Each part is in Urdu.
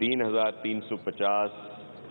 3,350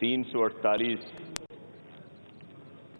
348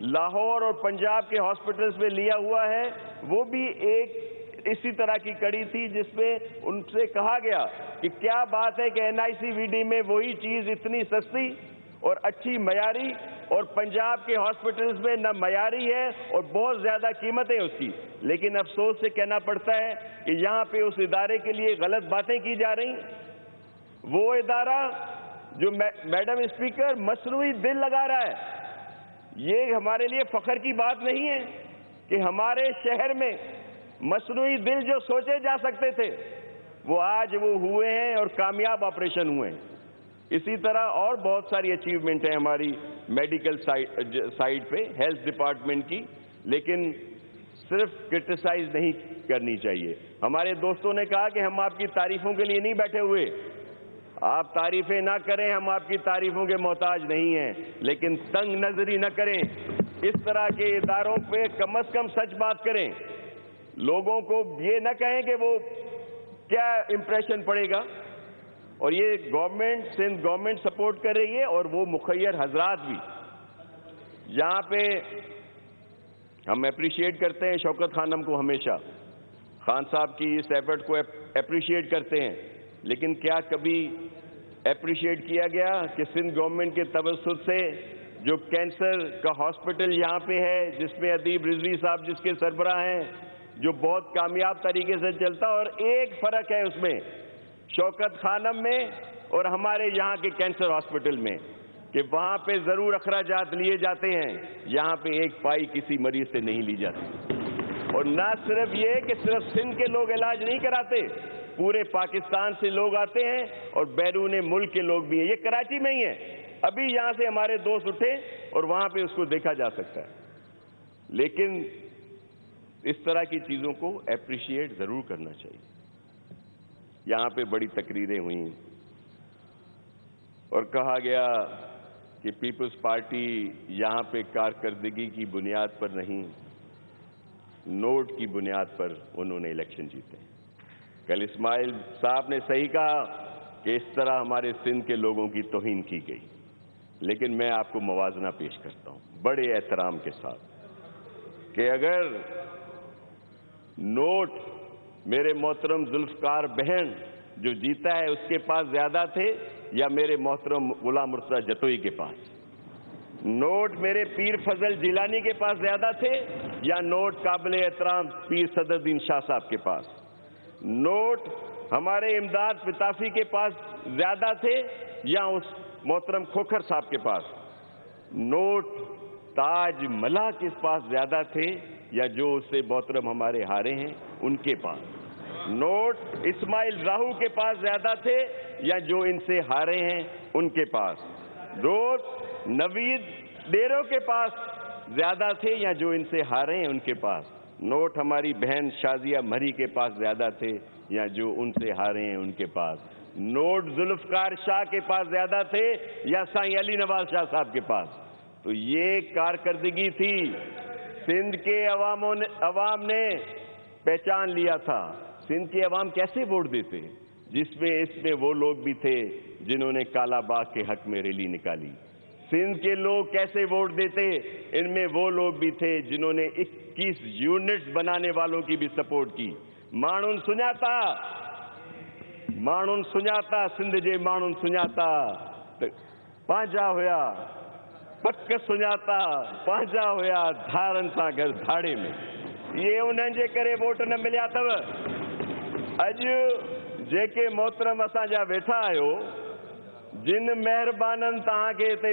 لاہور اور پنجاب کے ہاسپٹلز میں لیا ہوا ہے وہ بھی ایک اسی طرح کی کڑی تھی، جس میں ان سے کہا گیا کہ کیا بات ہے کہ NICVD میں وہی چیز اتنی سستی اور اچھی معیاری، اور پنجاب کے ہاسپٹلز میں نہ معیاری ہے اور بہت زیادہ قیمتیں اس کی، لیکن افسوس سے کہنا پڑتا ہے کہ یہاں پہ اس ادارے کے لیے غلط باتیں کی جا رہی ہیں۔ وہ ادارہ جو میڈم اسپیکر مصنوعی دل لگا رہا ہے، یہ ہمارے لیے فخر کی بات نہیں ہے کہ ہمارے شہر میں مصنوعی دل جو سوچے جا سکتے تھے وہ آج وہ ہوئے ہیں اور کامیاب آپریشن ہوئے ہیں۔ اسی طرح اور بہت ساری اچیومنٹ ہیں ہماری میڈیکل سائٹ پہ، ہیلتھ ڈپارٹمنٹ کی، لیکن صرف کرٹیسائز نہیں کرنی چاہیے۔ ہمارے دوستوں نے کہا کہ ہم آپ کی تعریفوں کے لیے نہیں بیٹھے ہوئے، آپ تعریفیں نہ کریں، ہم آپ کی تعریفوں کے محتاج نہیں ہیں، لیکن تنگ نظری نہ کریں، اس طرح کے اداروں پہ کم از کم سچ بات کریں، لوگوں کو یہ نہ کہیں کہ وہ کیا امپریشن پڑے گا۔ اور یہ گورنمنٹ، سندھ گورنمنٹ سپورٹ کر رہی ہے، اور وہ مخیر حضرات بھی۔ یہاں پہ ہم اپریشیٹ کرتے ہیں شوکت خانم کو، ہمیشہ خان صاحب کی اس ایفرٹ کو اپریشیٹ کرتے ہیں، لیکن کیا کبھی اپریشیٹ کیا گیا کہ سندھ گورنمنٹ کے توسط سے جو کینسر کا ہاسپٹل یہاں پہ ہے، جس میں ادیب رضوی صاحب جس کے سربراہ ہیں، جو بہت کامیاب طریقے سے چلتا، اور ایک فرق ہے اس میں شوکت خانم میں اور ہمارے یہاں کے کینسر ہاسپٹل میں، کہ وہاں پہ ضرور اخراجات لیے جاتے ہیں، یہاں پہ ایک پائی کسی مریض سے نہیں لی جاتی۔ اور نہ صرف یہ کہ صرف سندھ کے لوگ علاج نہیں کراتے، پورے پاکستان سے لوگ آتے ہیں اور بیرون ملک کے لوگ بھی ہیں۔ یہ کراچی میں ہی ہے، ابھی یہاں سے ہمارے دوست اٹھے اور وہاں پہ اس کو دیکھا جا سکتا ہے۔ لیکن اس طرح کی چیزوں کو اپریشیٹ ضرور کرنا چاہیے۔ یہاں پہ بڑی تقریریں ہوئیں اور کہا گیا کہ پیپلز پارٹی یہاں پہ کارکردگی کی بنیاد پر نہیں، نوٹ کی بنیاد پر انہوں نے الیکشن جیتے۔ کل اسماعیل صاحب نے صحیح کہا کہ اس طرح ہمارے سندھ کے لوگوں کی توہین کی گئی، لیکن میں آپ کو موازنہ پیش کرتا ہوں بڑے احترام کے ساتھ کہ اگر نوٹ میرے محترم ذوالفقار بہن جو جیتا ہے اس کے پاس زیادہ تھے یا میرے محترم غلام مرتضیٰ جتوئی کے پاس، نوٹ میرے پیر فضل جیلانی کے پاس زیادہ تھے یا نوٹ قابل احترام پیر صدر الدین شاہ صاحب کے پاس، نوٹ ہمارے امداد پتافی کے پاس زیادہ تھے یا اس محترم کھوکھر صاحب کے پاس، نوٹ تاج ملا کے پاس زیادہ تھے یا جو اس سے محترم ہمارے ہارے ہیں ان کے پاس، نوٹ اسماعیل راہو کے پاس زیادہ تھے یا جو ان سے ہارے ہیں ان کے پاس، نوٹ نوید ڈیرو کے پاس زیادہ تھے یا جو ان سے ہارے ہیں ان کے پاس، نوٹ ہماری بہن شازیہ مری کے پاس زیادہ تھے یا جو ان سے ہارے ہیں ان کے پاس، نوٹ ذوالفقار شاہ کے پاس زیادہ تھے یا سائیں علی نواز شاہ صاحب کے پاس۔ تو یہ کارکردگی تھی، سندھ کے عوام نے پہچان لیا تھا۔ سندھ کے عوام کیسے ووٹ دیتے جس میں اس میں وہ لوگ بھی تھے جنہوں نے کالا باغ کے حق میں ریلی نکالی؟ سندھ کے لوگ کیسے ووٹ دیتے؟ ان میں وہ لوگ بھی تھے جنہوں نے 21 یونٹس بنانے والوں کی بھی سپورٹ کی۔ مانون سنجاتا سندھ جے مانون سنجاتا پانجا ہویا، پک سنجاتا پانجا ہویا دھارن سا گھر دھاڑے میں۔ یہ انہن جے کرے ووٹ نہ ملیا تھو۔ اج جے محترم اساں جا ویٹھا آیو، جن مہربانن تہاں کے تے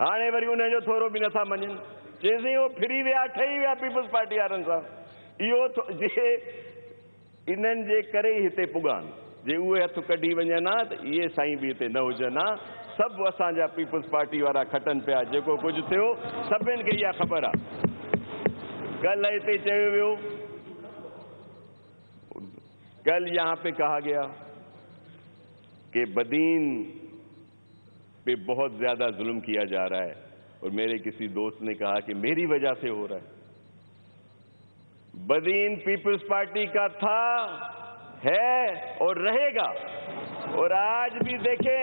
ہانے وری انہن جو تھورو بھی نٿا مڃن، چیزیں وہ پھری ویا ٹھئی ویا پیپلز پارٹی وارن صاحب۔ اہو جے انہن جے کرے ہتے پگان، جے اوے ہتھ کڈی ونجن ہا تے یہ سائیں بھی ہتے نہ ہوجن ہا، سب اساں جا پیپلز پارٹی وارا کھٹن پیا، جيڪو کچھ ٿيو سڀن کي اها خبر آ۔ کل ہتے چيو ويو، کل یہاں پہ کہا گیا کہ بدین پہ بہت زیادہ ظلم کیا جا رہا ہے، اور میرے کسی دوست نے کہا کہ میری وجہ سے ہو رہا ہے۔ بدین پیپلز پارٹی کا تھا، ہے اور رہے گا، اور آج بھی دیکھیں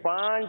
5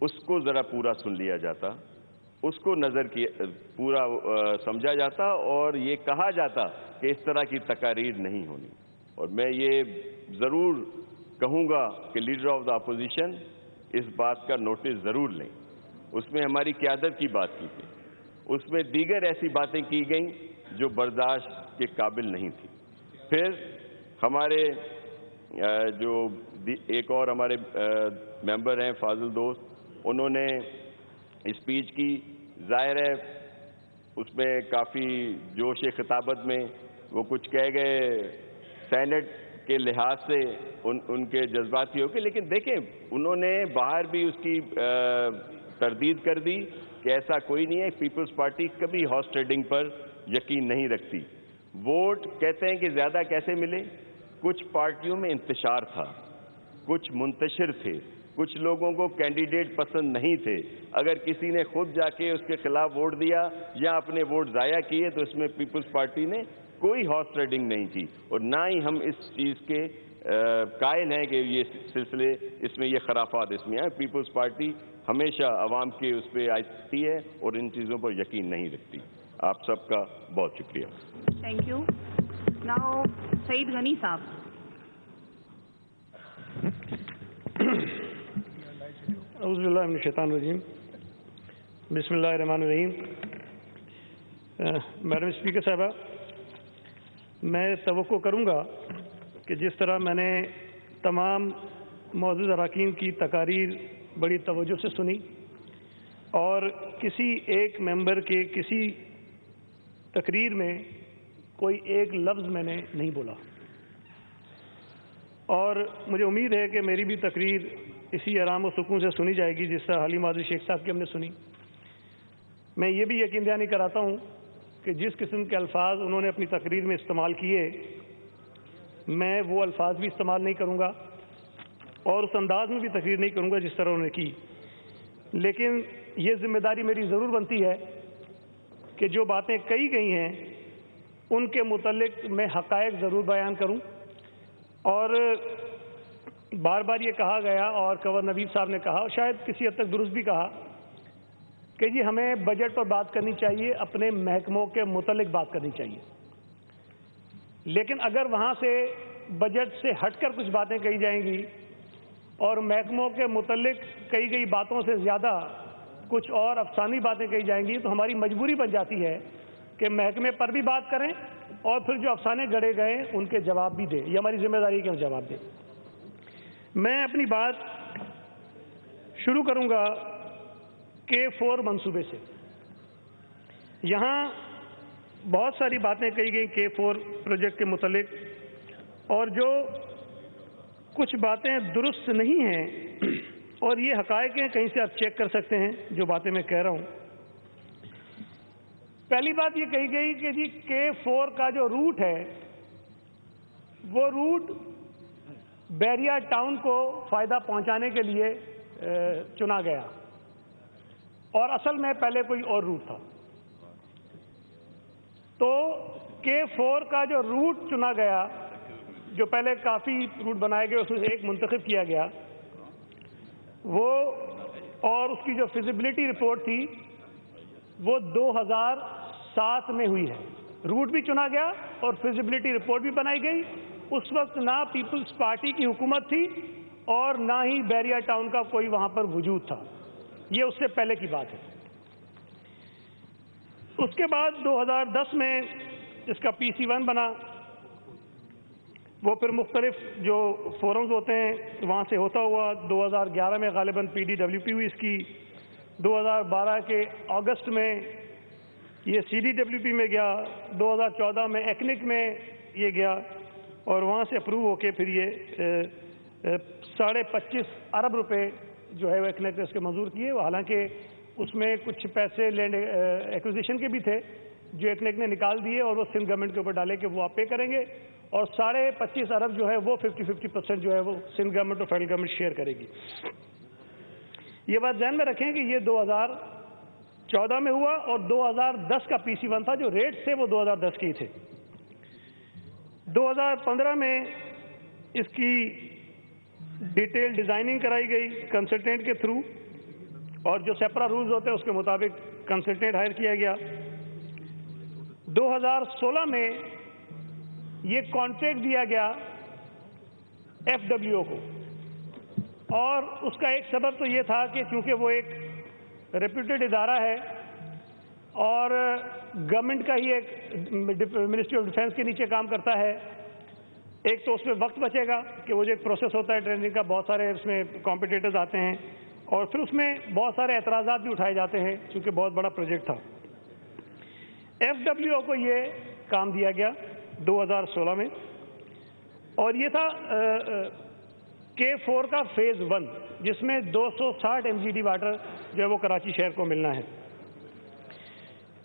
اس کو ذرا پورا سن لیا جاتا، اس کو پورا سمجھا جاتا اور یہ کہا جاتا کہ اس طرح کی تقاریر نہیں ہونی۔ اور میں یہ ضرور کہوں گا کہ لیڈر آف دا اپوزیشن اس بات کا نوٹس ضرور لیں۔ اس میں ہماری قیادت کی بات کی گئی، اس میں دیگر ایسی باتیں کی گئیں جو برداشت کے قابل نہیں تھی۔ پھر ہمارے جو ایک اور ہمارے ممبر ہیں فاضل دوست، انہوں نے اسپیچ کی، ظاہر ہے اس میں کافی جوش خطابت میں وہ کچھ کہہ گئے، سینٹ کے لحاظ سے ان کے جذباتی ہو گئے، لیکن دیکھیں انہوں نے باہر بھی اس کی تردید کر دی کہ ایسا کوئی نہیں ہے، پیپلز پارٹی کبھی ہارس ٹریڈنگ پر یقین نہیں رکھتی۔ ووٹ کہتے ہیں کہ زیادہ کیسے ملے؟ کچھ پارٹیوں میں انتشار تھا، کچھ منتشر تھے، کچھ لوگوں کو کینڈیڈیٹ پسند نہیں تھے، اگر کسی نے خود جا کے اس کے خلاف ووٹ دیا یا اپنے ووٹ ضائع کیے تو اس میں پیپلز پارٹی نے کوئی ہارس ٹریڈنگ نہیں کی، اور نہ ہی ہم اس چیز کے قائل ہیں کہ یہ سلسلے اس میں یہ خرافات اس میں ہیں۔ پیپلز پارٹی ہمیشہ عوام کے اس پہ آتی ہے اور ان چیزوں پر یقین نہیں رکھتی۔ آپ سب کا بہت شکریہ۔ Thank you. Now Saeed Ghani صاحب۔ اعوذ باللہ من الشیطان الرجیم، بسم اللہ الرحمن الرحیم۔ میڈم اسپیکر صاحبہ، میں توقع کروں گا کہ جس طرح میں نے تمام معزز اراکین کی تقاریر بڑی توجہ سے سنی اور کسی ایک ممبر کے کسی تقریر میں کوئی ایک لفظ میں نے نہیں بولا، اور مجھے امید ہے کہ میری بھی تقریر اسی آرام و سکون سے سنی جائے گی جس طرح حلیم ماضی شیخ صاحب کی ہم نے سنی۔ میں یہ بھی یقین دہانی کراتا ہوں کہ جس قسم کے الفاظ انہوں نے اپنی تقریر میں استعمال کیے، میں وہ الفاظ بھی استعمال نہیں کروں گا اور اس انداز میں بھی تقریر نہیں کروں گا جس طرح انہوں نے کی، لیکن یہ ذمہ داری میری ضرور بنتی ہے کہ جو باتیں کہی گئی ہیں ان کے متعلق میں حقائق ضرور بیان کروں۔ اور بار بار یہ کہا گیا اور کنور نوید صاحب نے کہا اور شاید کسی حد تک درست بھی کہا کہ جی ہمیں بجٹ پر بات کرنی چاہیے، اپنے محکموں کے متعلق بات کرنی چاہیے، لیکن اگر وہاں سے بجٹ سے ہٹ کر کچھ باتیں کہی جائیں گی اور محکموں کے متعلق کہی گئی باتوں سے زیادہ کچھ اور افسانوی باتیں کہی جائیں گی تو ہماری مجبوری بن جاتی ہے کہ محکمے پر بھی بات کریں اور پھر جو افسانے گڑھے گئے ان کے جواب بھی دیں۔ یہ ہماری ذمہ داری ہے کہ ہم جواب دیں۔ میں اپنی بات شروع کروں گا K4 منصوبے سے۔ یہاں بہت ساری باتیں کہی گئی K4 پروجیکٹ کے متعلق، اور جو کچھ باتیں درست نہیں ہیں اور یہ حقائق ہیں، کہیں سے آپ چیک کر سکتے ہیں جو باتیں میں کہہ رہا ہوں۔ پہلی بات یہ کہی گئی کہ جی K4 کا جو روٹ ہے وہ روٹ بیریا ٹاؤن کو فائدہ پہنچانے کے لیے چنا گیا، اور اصل میں پہلے کوئی اور روٹ تھا۔ تو K4 کا جو روٹ چنا گیا، جو پہلے کافی روٹ بنائے گئے اس میں سے ایک منتخب کیا گیا، وہ اور اس کی جو فیزیبلٹی رپورٹ تھی وہ 2007 میں ہوئی ہے۔ روٹ بھی چنا گیا اور فیزیبلٹی رپورٹ بھی بنائی گئی۔ اس وقت نہ پیپلز پارٹی کی حکومت تھی اور نہ ہی بیریا ٹاؤن کا کوئی وہاں پر وجود تھا، یہ اس سے پہلے کی بات ہے۔ اس کے بعد 2010 میں اس کا PC1 بنا، وہ پھر مختلف جو فورمز ہوتے ہیں وہاں سے ہوتا ہوا 2011 میں غالباً PDWP ہوئی اس کی، 2012 کے اگست میں یہ CDWP میں گیا، 2014 میں ایکنک میں یہ گیا اور وہاں سے اپروو ہو کے پھر یہ 25.5 ارب روپے جو ہے وہ ایکنک نے اس کے منظور کیے۔ حالانکہ اس میں کچھ پیسے لینڈ ایکوزیشن کے بھی تھے جو ایکنک نے نکال دیے اور وہ سندھ گورنمنٹ کے اوپر ڈالے کہ وہ آپ پے کریں گے، اور 25.5 ارب جو ہے وہ 50% جو ہے وہ سندھ گورنمنٹ اور فیڈرل گورنمنٹ شیئر کرے گی۔ یہ بات ذہن میں رکھیں کہ یہ 2014 میں ہوا اور 2010 کا PC1 تھا، جو ریٹ تھے وہ 2010 کے ہی تھے۔ 2015 میں اس کی ڈیٹیل ڈیزائننگ کرائی گئی کنسلٹنٹ کے تھرو، اور جو سیپرا رولز ہوتے ہیں اس کے مطابق کنسلٹنٹ ہائر کیا گیا۔ 2016 میں یہ کانٹریکٹ دیا گیا FWO کو، اور اس کا ایک سبب تو یہ تھا کہ چونکہ وہ ایک ریپیوٹیڈ ادارہ ہے اور گورنمنٹ کا ہی ایک منسٹری آف ڈیفینس کے نیچے کام کرتا ہے، ایک تو اس میں وقت بچے گا کہ وہ جو ایک پروسیس ہوتا ہے ٹریننگ کا، بہت سارے اس میں کمپٹیٹرز آتے ہیں، اور پھر اس میں بہت سارے اعتراضات بھی اٹھائے جاتے ہیں چونکہ بہت بڑا پروجیکٹ تھا۔ FWO کو یہ کام دیا گیا 2016 میں، اور یہ تھا K4 کا فیز 1، جس میں 260 MGD واٹر جو ہے وہ کراچی شہر کو ملنا ہے۔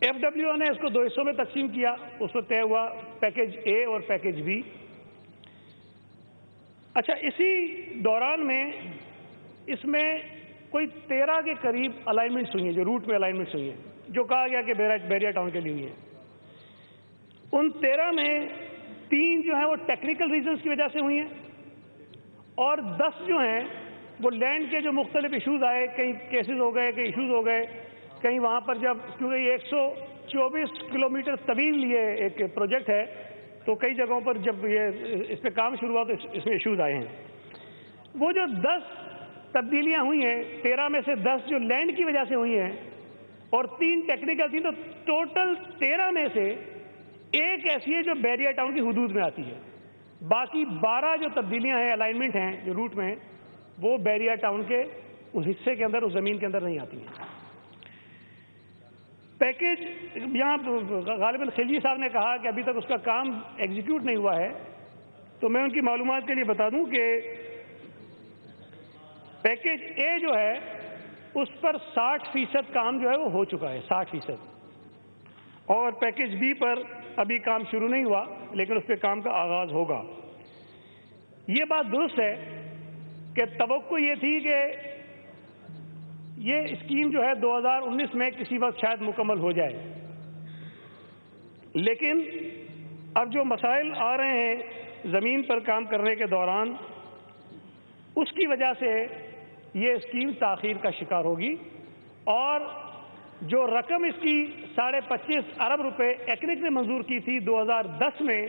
FWO نے اس کو 2 حصوں میں تقسیم کیا، اس میں طے ہوا پیکیج A اور پیکیج B۔ اچھا، اسی دوران میں اس میں کوئی 13 کے قریب الائنمنٹس ہوئی ہیں، جو روٹ میں الائنمنٹس ہوئی ہیں، جو کہا گیا کہ بیریا ٹاؤن کے لیے ہوئی ہیں۔ ان 13 میں 3 جو ہیں وہ ٹیکنیکل ریزنز کی وجہ سے ہوئی ہیں، اور 10 جو ہیں وہ لینڈ کے جو مختلف ایشوز آئے، کئی کیسز ہو گئے، کئی ایشوز ہو گئے، کہیں وہاں پر جب کیونکہ یہ 124 کلومیٹر طویل یہ ایک پروجیکٹ ہے، تو کئی جگہوں پر جب یہ اس پہ کام شروع ہوا تو اس میں ایشوز آئے ہیں۔ وہ جو 10 تبدیلیاں ہوئی ہیں، 13 میں سے 10 جو لینڈ کی وجہ سے ہوئی ہیں اور 3 ٹیکنیکل تھیں، تو ٹوٹل 13 میں سے ایک ایسی ہے جو بیریا ٹاؤن کی حدود میں آتی ہے۔ باقی 12 جو تبدیلیاں ہیں، الائنمنٹ ہیں جو روٹ میں، وہ بیریا ٹاؤن کے اس حصے کے اندر، اس زمین کے اندر نہیں آتی ہیں۔ پیکیج یہاں غالباً خلجی صاحب نے کہا کہ ابھی تک اس کا کام ایگزیکیوٹ نہیں ہوا ہے، تو میں ان کی معلومات کے لیے بتا دوں کہ پیکیج A جو ہے اس پر 60% کام جو ہے وہ ہو چکا ہے، 60%، اور پیکیج B پر ابھی کام شروع نہیں ہوا، لیکن اس پہ کام کا آغاز ہوگا۔ یہ بات درست ہے کہ توقع یہ تھی کہ یہ اسکیم جو ہے 2019 میں کسی وقت شاید مکمل ہو جائے، لیکن اب جو مسائل آ رہے ہیں زمین پر کام کرنے کے دوران، اس کی وجہ سے یہ اسکیم تاخیر کا شکار ہوگی، اور جو رقم اس کی 25.5 ارب روپے ایکنک نے منظور کی تھی 2010 میں،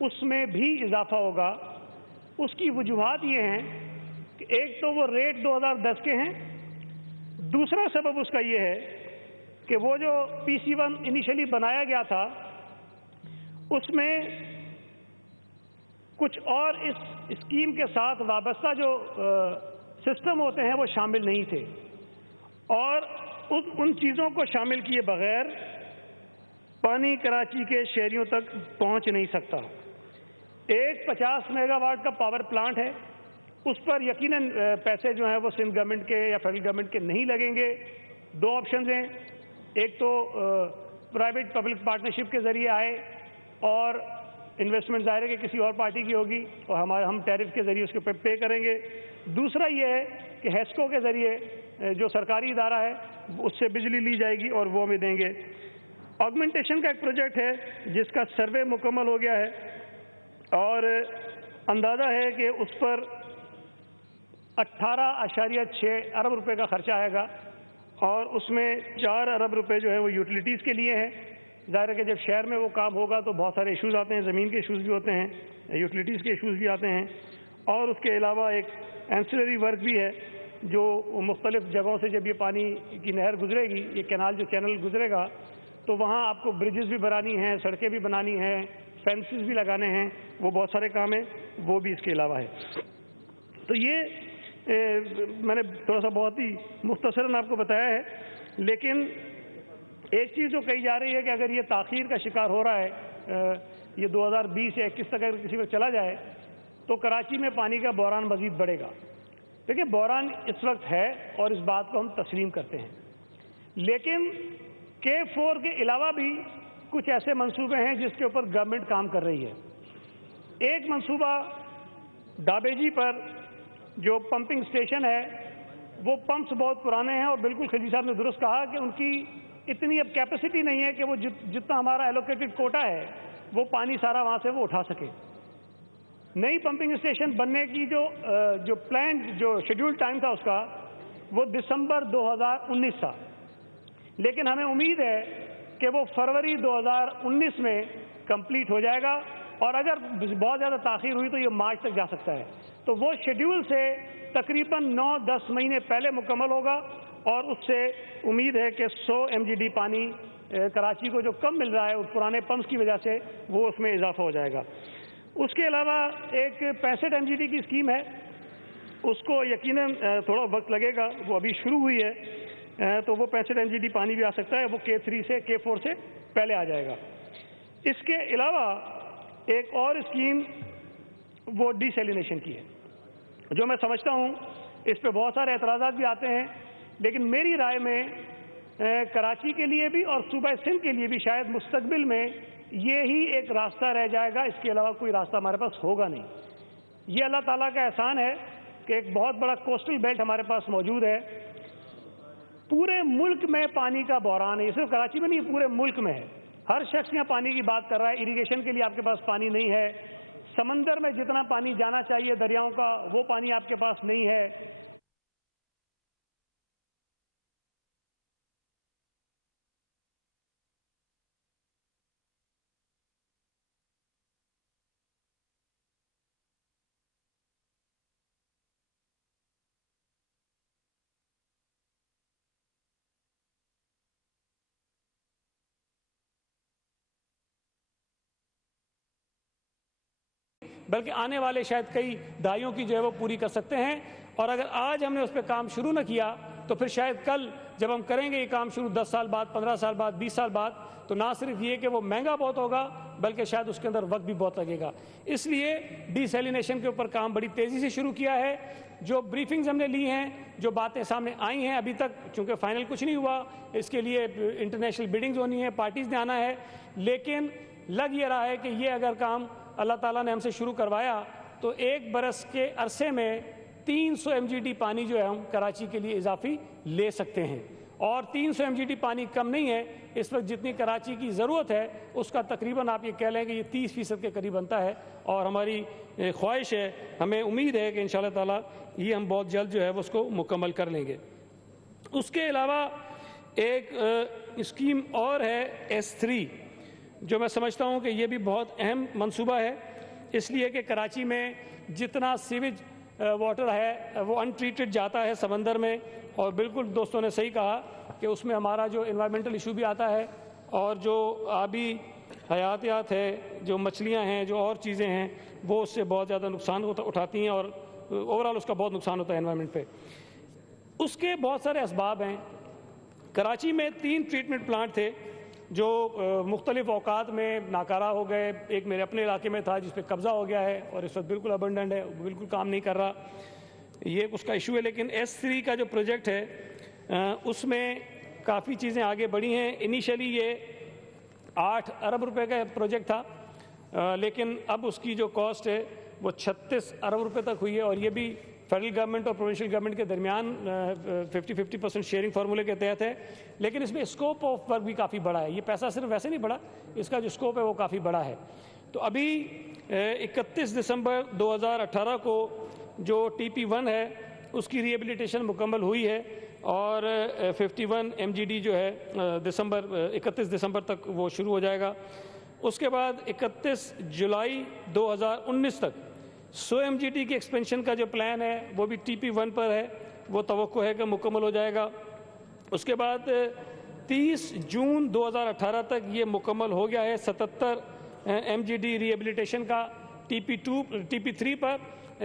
اس میں بھی اضافہ ہوگا۔ اس کی وجوہات یہ ہیں کہ ایک تو وہ ریٹ 2010 کے ہیں، دوسرا سبب اس کا یہ ہے کہ وہ جو PC1 انیشلی بنایا گیا تھا، اس میں کچھ اور اس اسکیم کے ساتھ وابستہ جو سسٹم ہوتے ہیں وہ شامل نہیں تھے، اور ان چیزوں کو شامل کیے بغیر پانی کراچی کے شہریوں تک پہنچ نہیں سکتا۔ ایک 50 میگا واٹ کا پاور پلانٹ ہے، اس پر یقیناً پیسے جو ہیں وہ سندھ گورنمنٹ کے یا فیڈرل گورنمنٹ کے نہیں لگیں گے۔ 2 آپشنز ہیں، ایک تو پرائیویٹ پبلک پارٹنرشپ کے ذریعے آئے اور انویسٹمنٹ ظاہر ہے کہ کسی اور پارٹی کی ہوگی اور ہم ٹیرف کے ذریعے اس کے پے کریں گے۔ دوسرا یہ ہے کہ ہیسکو کے ذریعے جو سرکاری ادارہ ہے اس سے بجلی لی جائے گی اور وہ ہمیں دیں گے۔ آگمنٹیشن کا ایک پروجیکٹ ہے جس کا سروے مکمل ہو گیا ہے، اور اندازہ ہے کہ اس پر 18.6 ارب روپے کا خرچہ آئے گا، اور اس میں 4 ارب روپے جو ہے وہ یوٹیلیٹیز کے لیے ہیں۔ ظاہر ہے کہ جب شہر میں وہ کام ہوگا تو بہت سارے ایشوز آتے ہیں، زمین کے ایشوز بھی ہوتے ہیں، یوٹیلیٹیز کے ایشوز بھی آتے ہیں، اور اس کے علاوہ ایک اینسلری ورک بھی ہے جو مختلف جگہوں سے جب یہ پانی کی نہر گزرے گی، یہ کینال جو چینل گزرے گا، تو وہاں آپ کو بریجز بھی بنانی ہیں، سڑکیں بھی بنانی ہیں، فینسز بھی لگانے ہیں، وہ بہت سارے کام ہیں، وہ بھی اس کے علاوہ ہے۔ تو یہ میں نے تھوڑا سا بہت ہی مختصراً آپ کو بتایا ہے، لیکن ایک چیز جو کہی جا رہی ہے کہ اگر یہ تاخیر کا شکار ہو رہا ہے، یہ 2020 یا 21 تک اگر کسی وقت چلا جائے تو کراچی میں پانی کا بحران مزید بڑھے گا۔ دیکھیں، بحران اس وقت ہے اور اس بات کو ہم تسلیم کرتے ہیں، لیکن K4 کے علاوہ بھی کچھ ایسے منصوبے ہیں جس کے اوپر گورنمنٹ کام کر رہی ہے۔ ایک منصوبہ ڈابے جی پر جو پمپنگ سٹیشن ہے، وہ پمپس بہت پرانے ہیں، اور بالکل خلجی صاحب نے درست کہا کہ ان کی اتنی اب کیپیسٹی نہیں ہے کہ وہ جتنا ہمارا ایلوکیٹڈ کوٹا ہے وہ پانی سارا وہاں سے وہ اٹھا سکے۔ نئی پمپنگ اسٹیشن بننے کی جو پلان جو شیڈیول ٹائم تھا اس کا، وہ دسمبر 2019 تھا، لیکن ہمیں امید ہے کہ وہ فروری 2019 میں کمپلیٹ ہو جائے گا، اور اگر بہت زیادہ تاخیر ہوئی تو یہ مارچ تک جا سکتا ہے۔ تو وہ شیڈیول سے تقریباً 9-10 مہینے پہلے مکمل ہوگا، اور اس سے امید ہے کہ 100 MGD پانی کراچی کو جو کم مل رہا ہے اس پرانے پمپس کی وجہ سے وہ اس میں اضافہ ہو جائے گا۔ اس کے علاوہ ایک 65 MGD کی اسکیم ہے، اس کو یقیناً تھوڑا وقت لگے گا، وہ ابھی شروع ہوئی ہے، تو وہ 65 MGD پانی بھی آ سکتا ہے، وہ K3 سے K4 سے پہلے آ جائے گا۔ اس کے علاوہ ایک اور اسکیم وہ ڈی سیلینیشن کی ہے، جو میں سمجھتا ہوں اس پہ بہت سارے اعتراضات بھی آتے ہیں، لیکن میری رائے میں کراچی کے لیے بھی اور صوبہ سندھ کے لیے بھی شاید مستقبل میں یہی ایک راستہ رہ جائے گا، اس کے علاوہ کوئی راستہ ہمارے پاس ہوگا نہیں۔ یہ اللہ تعالیٰ کا احسان ہے کہ ایک بہت بڑا کوسٹل بیلٹ ہمارے پاس موجود ہے۔ پورے ملک میں پانی کا بحران ہے، یہ صرف کراچی میں نہیں، پورے ملک میں ہے۔ ہر شخص یہاں پانی کی بات کر رہا ہے، اریگیشن کے لیے آپ کے پاس پانی نہیں ہے، سمندر میں جتنا پانی جانا چاہیے دریاؤں کا وہ پانی آپ کے پاس نہیں ہے۔ بلکہ آنے والے شاید کئی دہائیوں کی جو ہے وہ پوری کر سکتے ہیں، اور اگر آج ہم نے اس پہ کام شروع نہ کیا تو پھر شاید کل جب ہم کریں گے یہ کام شروع 10 سال بعد، 15 سال بعد، 20 سال بعد، تو نہ صرف یہ کہ وہ مہنگا بہت ہوگا بلکہ شاید اس کے اندر وقت بھی بہت لگے گا۔ اس لیے ڈی سیلینیشن کے اوپر کام بڑی تیزی سے شروع کیا ہے۔ جو بریفنگز ہم نے لی ہیں، جو باتیں سامنے آئی ہیں، ابھی تک چونکہ فائنل کچھ نہیں ہوا، اس کے لیے انٹرنیشنل بیڈنگز ہونی ہیں، پارٹیز نے آنا ہے، لیکن لگ یہ رہا ہے کہ یہ اگر کام اللہ تعالیٰ نے ہم سے شروع کروایا تو 1 برس کے عرصے میں 300 MGD پانی جو ہے ہم کراچی کے لیے اضافی لے سکتے ہیں، اور 300 MGD پانی کم نہیں ہے، اس وقت جتنی کراچی کی ضرورت ہے اس کا تقریباً آپ یہ کہہ لیں کہ یہ 30% کے قریب بنتا ہے، اور ہماری خواہش ہے، ہمیں امید ہے کہ انشاءاللہ تعالیٰ یہ ہم بہت جلد جو ہے اس کو مکمل کر لیں گے۔ اس کے علاوہ ایک اسکیم اور ہے S3، جو میں سمجھتا ہوں کہ یہ بھی بہت اہم منصوبہ ہے، اس لیے کہ کراچی میں جتنا سیویج واٹر ہے وہ ان ٹریٹڈ جاتا ہے سمندر میں، اور بالکل دوستوں نے صحیح کہا کہ اس میں ہمارا جو انوائرمنٹل ایشو بھی آتا ہے، اور جو آبی حیاتیات ہے، جو مچھلیاں ہیں، جو اور چیزیں ہیں، وہ اس سے بہت زیادہ نقصان اٹھاتی ہیں، اور اوورال اس کا بہت نقصان ہوتا ہے انوائرمنٹ پہ۔ اس کے بہت سارے اسباب ہیں۔ کراچی میں 3 ٹریٹمنٹ پلانٹ تھے جو مختلف اوقات میں ناکارہ ہو گئے۔ ایک میرے اپنے علاقے میں تھا جس پہ قبضہ ہو گیا ہے اور اس وقت بالکل ابنڈنٹ ہے، بالکل کام نہیں کر رہا، یہ اس کا ایشو ہے۔ لیکن S3 کا جو پروجیکٹ ہے اس میں کافی چیزیں آگے بڑھی ہیں۔ انیشلی یہ 8 ارب روپے کا پروجیکٹ تھا، لیکن اب اس کی جو کاسٹ ہے وہ 36 ارب روپے تک ہوئی ہے، اور یہ بھی فیڈرل گورنمنٹ اور پروونشل گورنمنٹ کے درمیان 50-50% شیئرنگ فارمولے کے تحت ہے، لیکن اس میں اسکوپ آف ورک بھی کافی بڑا ہے۔ یہ پیسہ صرف ویسے نہیں بڑا، اس کا جو اسکوپ ہے وہ کافی بڑا ہے۔ تو ابھی 31 دسمبر 2018 کو جو TP1 ہے اس کی ریہیبلیٹیشن مکمل ہوئی ہے، اور 51 MGD جو ہے 31 دسمبر تک وہ شروع ہو جائے گا۔ اس کے بعد 31 جولائی 2019 تک 100 MGD کی ایکسپینشن کا جو پلان ہے وہ بھی TP1 پر ہے، وہ توقع ہے کہ مکمل ہو جائے گا۔ اس کے بعد 30 جون 2018 تک یہ مکمل ہو گیا ہے 77 MGD ریہیبلیٹیشن کا TP3 پر،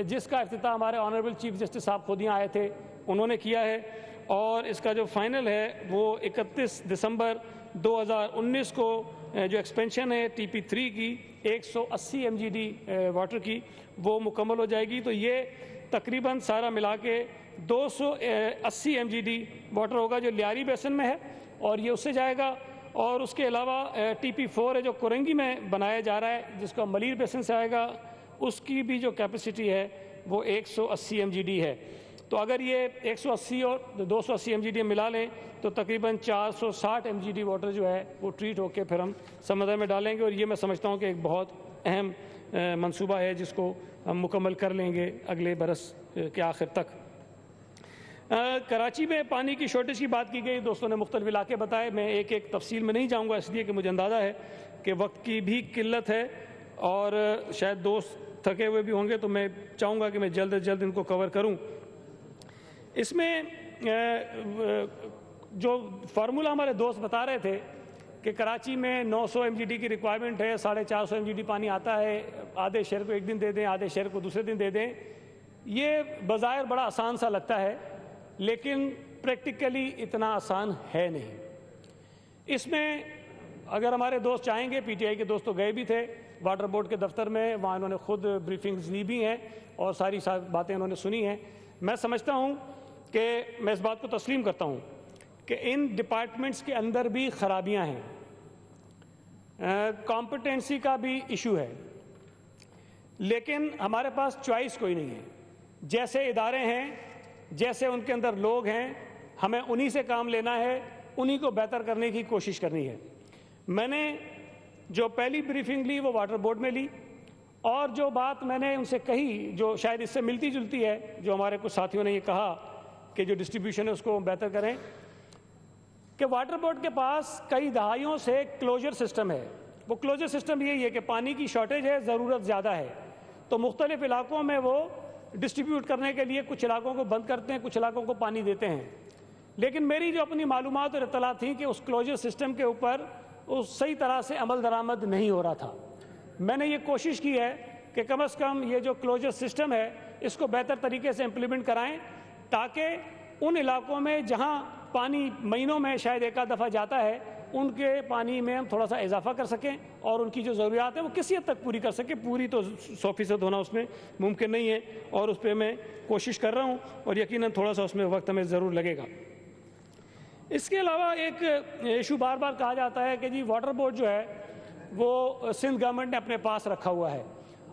جس کا افتتاح ہمارے آنریبل چیف جسٹس صاحب خود یہاں آئے تھے، انہوں نے کیا ہے، اور اس کا جو فائنل ہے وہ 31 دسمبر 2019 کو جو ایکسپینشن ہے TP3 کی 180 MGD واٹر کی وہ مکمل ہو جائے گی۔ تو یہ تقریباً سارا ملا کے 280 MGD واٹر ہوگا جو لیاری بیسن میں ہے، اور یہ اس سے جائے گا۔ اور اس کے علاوہ TP4 ہے جو کورنگی میں بنایا جا رہا ہے، جس کا ملیر بیسن سے آئے گا، اس کی بھی جو کیپیسٹی ہے وہ 180 MGD ہے۔ تو اگر یہ 180 اور 280 MGD ملا لیں تو تقریباً 460 MGD واٹر جو ہے وہ ٹریٹ ہو کے پھر ہم سمندر میں ڈالیں گے، اور یہ میں سمجھتا ہوں کہ ایک بہت اہم منصوبہ ہے جس کو ہم مکمل کر لیں گے اگلے برس کے آخر تک۔ کراچی میں پانی کی شارٹیج کی بات کی گئی، دوستوں نے مختلف علاقے بتائے، میں ایک ایک تفصیل میں نہیں جاؤں گا اس لیے کہ مجھے اندازہ ہے کہ وقت کی بھی قلت ہے اور شاید دوست تھکے ہوئے بھی ہوں گے، تو میں چاہوں گا کہ میں جلد از جلد ان کو کور کروں۔ اس میں جو فارمولہ ہمارے دوست بتا رہے تھے کہ کراچی میں 900 MGD کی ریکوائرمنٹ ہے، 450 MGD پانی آتا ہے، آدھے شہر کو ایک دن دے دیں، آدھے شہر کو دوسرے دن دے دیں، یہ بظاہر بڑا آسان سا لگتا ہے لیکن پریکٹیکلی اتنا آسان ہے نہیں۔ اس میں اگر ہمارے دوست چاہیں گے، PTI کے دوست تو گئے بھی تھے واٹر بورڈ کے دفتر میں، وہاں انہوں نے خود بریفنگز لی بھی ہیں اور ساری باتیں انہوں نے سنی ہیں۔ میں سمجھتا ہوں کہ میں اس بات کو تسلیم کرتا ہوں کہ ان ڈپارٹمنٹس کے اندر بھی خرابیاں ہیں، کمپٹنسی کا بھی ایشو ہے، لیکن ہمارے پاس چوائس کوئی نہیں ہے۔ جیسے ادارے ہیں، جیسے ان کے اندر لوگ ہیں، ہمیں انہی سے کام لینا ہے، انہی کو بہتر کرنے کی کوشش کرنی ہے۔ میں نے جو پہلی بریفنگ لی وہ واٹر بورڈ میں لی، اور جو بات میں نے ان سے کہی جو شاید اس سے ملتی جلتی ہے، جو ہمارے کچھ ساتھیوں نے یہ کہا کہ جو ڈسٹریبیوشن ہے اس کو بہتر کریں، کہ واٹر بورڈ کے پاس کئی دہائیوں سے کلوجر سسٹم ہے۔ وہ کلوجر سسٹم یہی ہے کہ پانی کی شارٹیج ہے، ضرورت زیادہ ہے، تو مختلف علاقوں میں وہ ڈسٹریبیوٹ کرنے کے لیے کچھ علاقوں کو بند کرتے ہیں، کچھ علاقوں کو پانی دیتے ہیں۔ لیکن میری جو اپنی معلومات اور اطلاعات تھیں کہ اس کلوجر سسٹم کے اوپر صحیح طرح سے عمل درآمد نہیں ہو رہا تھا۔ میں نے یہ کوشش کی ہے کہ کم از کم یہ جو کلوجر سسٹم ہے اس کو بہتر طریقے سے امپلیمنٹ کرائیں، تاکہ ان علاقوں میں جہاں پانی مہینوں میں شاید ایک آدھ دفعہ جاتا ہے، ان کے پانی میں ہم تھوڑا سا اضافہ کر سکیں اور ان کی جو ضروریات ہیں وہ کسی حد تک پوری کر سکیں۔ پوری تو 100% ہونا اس میں ممکن نہیں ہے، اور اس پہ میں کوشش کر رہا ہوں، اور یقیناً تھوڑا سا اس میں وقت ہمیں ضرور لگے گا۔ اس کے علاوہ ایک ایشو بار بار کہا جاتا ہے کہ جی واٹر بورڈ جو ہے وہ سندھ گورنمنٹ نے اپنے پاس رکھا ہوا ہے،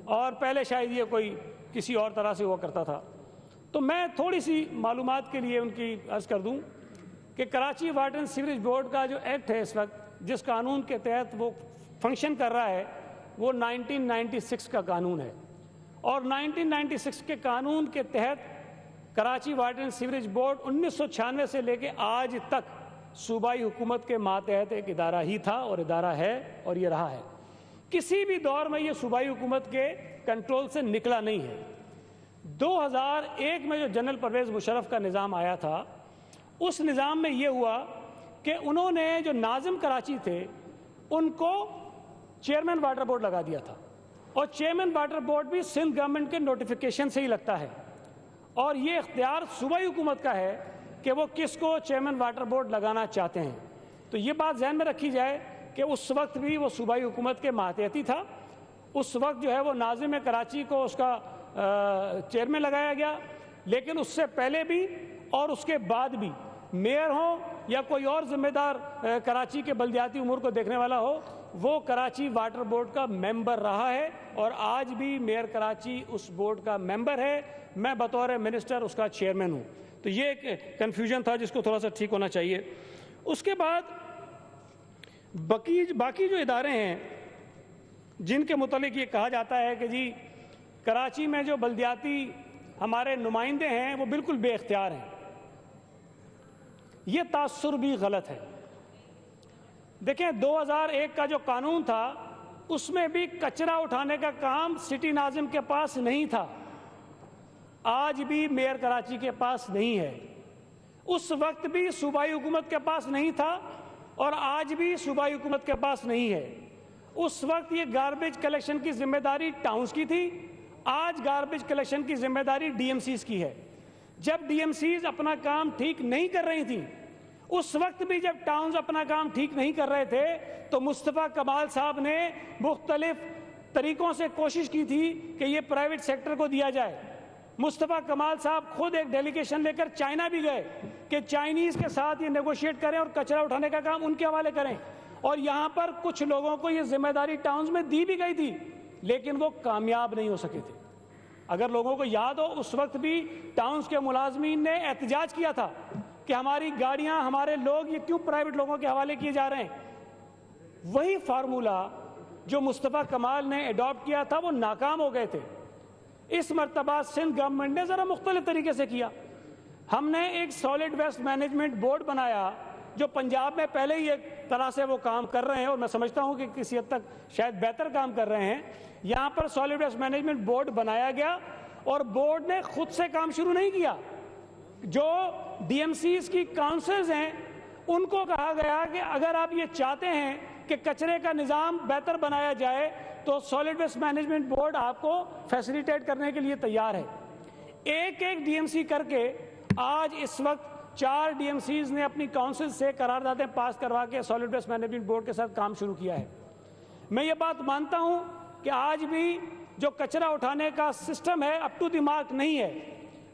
اور پہلے شاید یہ کوئی کسی اور طرح سے ہوا کرتا تھا۔ تو میں تھوڑی سی معلومات کے لیے ان کی عرض کر دوں کہ Karachi water and sewerage board کا جو ایکٹ ہے اس وقت، جس قانون کے تحت وہ فنکشن کر رہا ہے، وہ 1996 کا قانون ہے، اور 1996 کے قانون کے تحت Karachi water and sewerage board 1996 سے لے کے آج تک صوبائی حکومت کے ماتحت ایک ادارہ ہی تھا، اور ادارہ ہے اور یہ رہا ہے۔ کسی بھی دور میں یہ صوبائی حکومت کے کنٹرول سے نکلا نہیں ہے۔ 2001 میں جو جنرل پرویز مشرف کا نظام آیا تھا، اس نظام میں یہ ہوا کہ انہوں نے جو ناظم کراچی تھے ان کو چیئرمین واٹر بورڈ لگا دیا تھا، اور چیئرمین واٹر بورڈ بھی سندھ گورنمنٹ کے نوٹیفیکیشن سے ہی لگتا ہے، اور یہ اختیار صوبائی حکومت کا ہے کہ وہ کس کو چیئرمین واٹر بورڈ لگانا چاہتے ہیں۔ تو یہ بات ذہن میں رکھی جائے کہ اس وقت بھی وہ صوبائی حکومت کے ماتحتی تھا۔ اس وقت جو ہے وہ ناظم کراچی کو اس کا چیئرمین لگایا گیا، لیکن اس سے پہلے بھی اور اس کے بعد بھی میئر ہوں یا کوئی اور ذمہ دار کراچی کے بلدیاتی امور کو دیکھنے والا ہو، وہ کراچی واٹر بورڈ کا ممبر رہا ہے، اور آج بھی میئر کراچی اس بورڈ کا ممبر ہے۔ میں بطور منسٹر اس کا چیئرمین ہوں۔ تو یہ ایک کنفیوژن تھا جس کو تھوڑا سا ٹھیک ہونا چاہیے۔ اس کے بعد باقی جو ادارے ہیں جن کے متعلق یہ کہا جاتا ہے کہ جی کراچی میں جو بلدیاتی ہمارے نمائندے ہیں وہ بالکل بے اختیار ہیں، یہ تاثر بھی غلط ہے۔ دیکھیں 2001 کا جو قانون تھا اس میں بھی کچرا اٹھانے کا کام سٹی ناظم کے پاس نہیں تھا، آج بھی میئر کراچی کے پاس نہیں ہے، اس وقت بھی صوبائی حکومت کے پاس نہیں تھا، اور آج بھی صوبائی حکومت کے پاس نہیں ہے۔ اس وقت یہ گاربیج کلیکشن کی ذمہ داری ٹاؤنز کی تھی، آج گاربیج کلیکشن کی ذمہ داری DMCs کی ہے۔ جب DMCs اپنا کام ٹھیک نہیں کر رہی تھیں، اس وقت بھی جب ٹاؤنز اپنا کام ٹھیک نہیں کر رہے تھے، تو مصطفیٰ کمال صاحب نے مختلف طریقوں سے کوشش کی تھی کہ یہ پرائیویٹ سیکٹر کو دیا جائے۔ مصطفیٰ کمال صاحب خود ایک ڈیلیگیشن لے کر چائنا بھی گئے کہ چائنیز کے ساتھ یہ نیگوشیٹ کریں اور کچرا اٹھانے کا کام ان کے حوالے کریں، اور یہاں پر کچھ لوگوں کو یہ ذمہ داری ٹاؤنز میں دی بھی گئی تھی، لیکن وہ کامیاب نہیں ہو سکے تھے۔ اگر لوگوں کو یاد ہو، اس وقت بھی ٹاؤنز کے ملازمین نے احتجاج کیا تھا کہ ہماری گاڑیاں، ہمارے لوگ یہ کیوں پرائیویٹ لوگوں کے حوالے کیے جا رہے ہیں۔ وہی فارمولہ جو مصطفیٰ کمال نے اڈاپٹ کیا تھا وہ ناکام ہو گئے تھے۔ اس مرتبہ سندھ گورنمنٹ نے ذرا مختلف طریقے سے کیا۔ ہم نے ایک سالڈ ویسٹ مینجمنٹ بورڈ بنایا جو پنجاب میں پہلے ہی ایک طرح سے وہ کام کر رہے ہیں اور میں سمجھتا ہوں کہ کسی حد تک شاید بہتر کام کر رہے ہیں. یہاں پر سالڈ ویسٹ مینجمنٹ بورڈ بنایا گیا اور بورڈ نے خود سے کام شروع نہیں کیا. جو ڈی ایم سیز کی کاؤنسلز ہیں ان کو کہا گیا کہ اگر آپ یہ چاہتے ہیں کہ کچرے کا نظام بہتر بنایا جائے تو سالڈ ویسٹ مینجمنٹ بورڈ آپ کو فیسیلیٹیٹ کرنے کے لیے تیار ہے. ایک ایک ڈی ایم سی کر کے آج اس وقت 4 ڈی ایم سیز نے اپنی کاؤنسل سے قراردادیں پاس کروا کے سالڈ ویسٹ مینجمنٹ بورڈ کے ساتھ کام شروع کیا ہے. میں یہ بات مانتا ہوں کہ آج بھی جو کچرا اٹھانے کا سسٹم ہے اپ ٹو دی مارک نہیں ہے,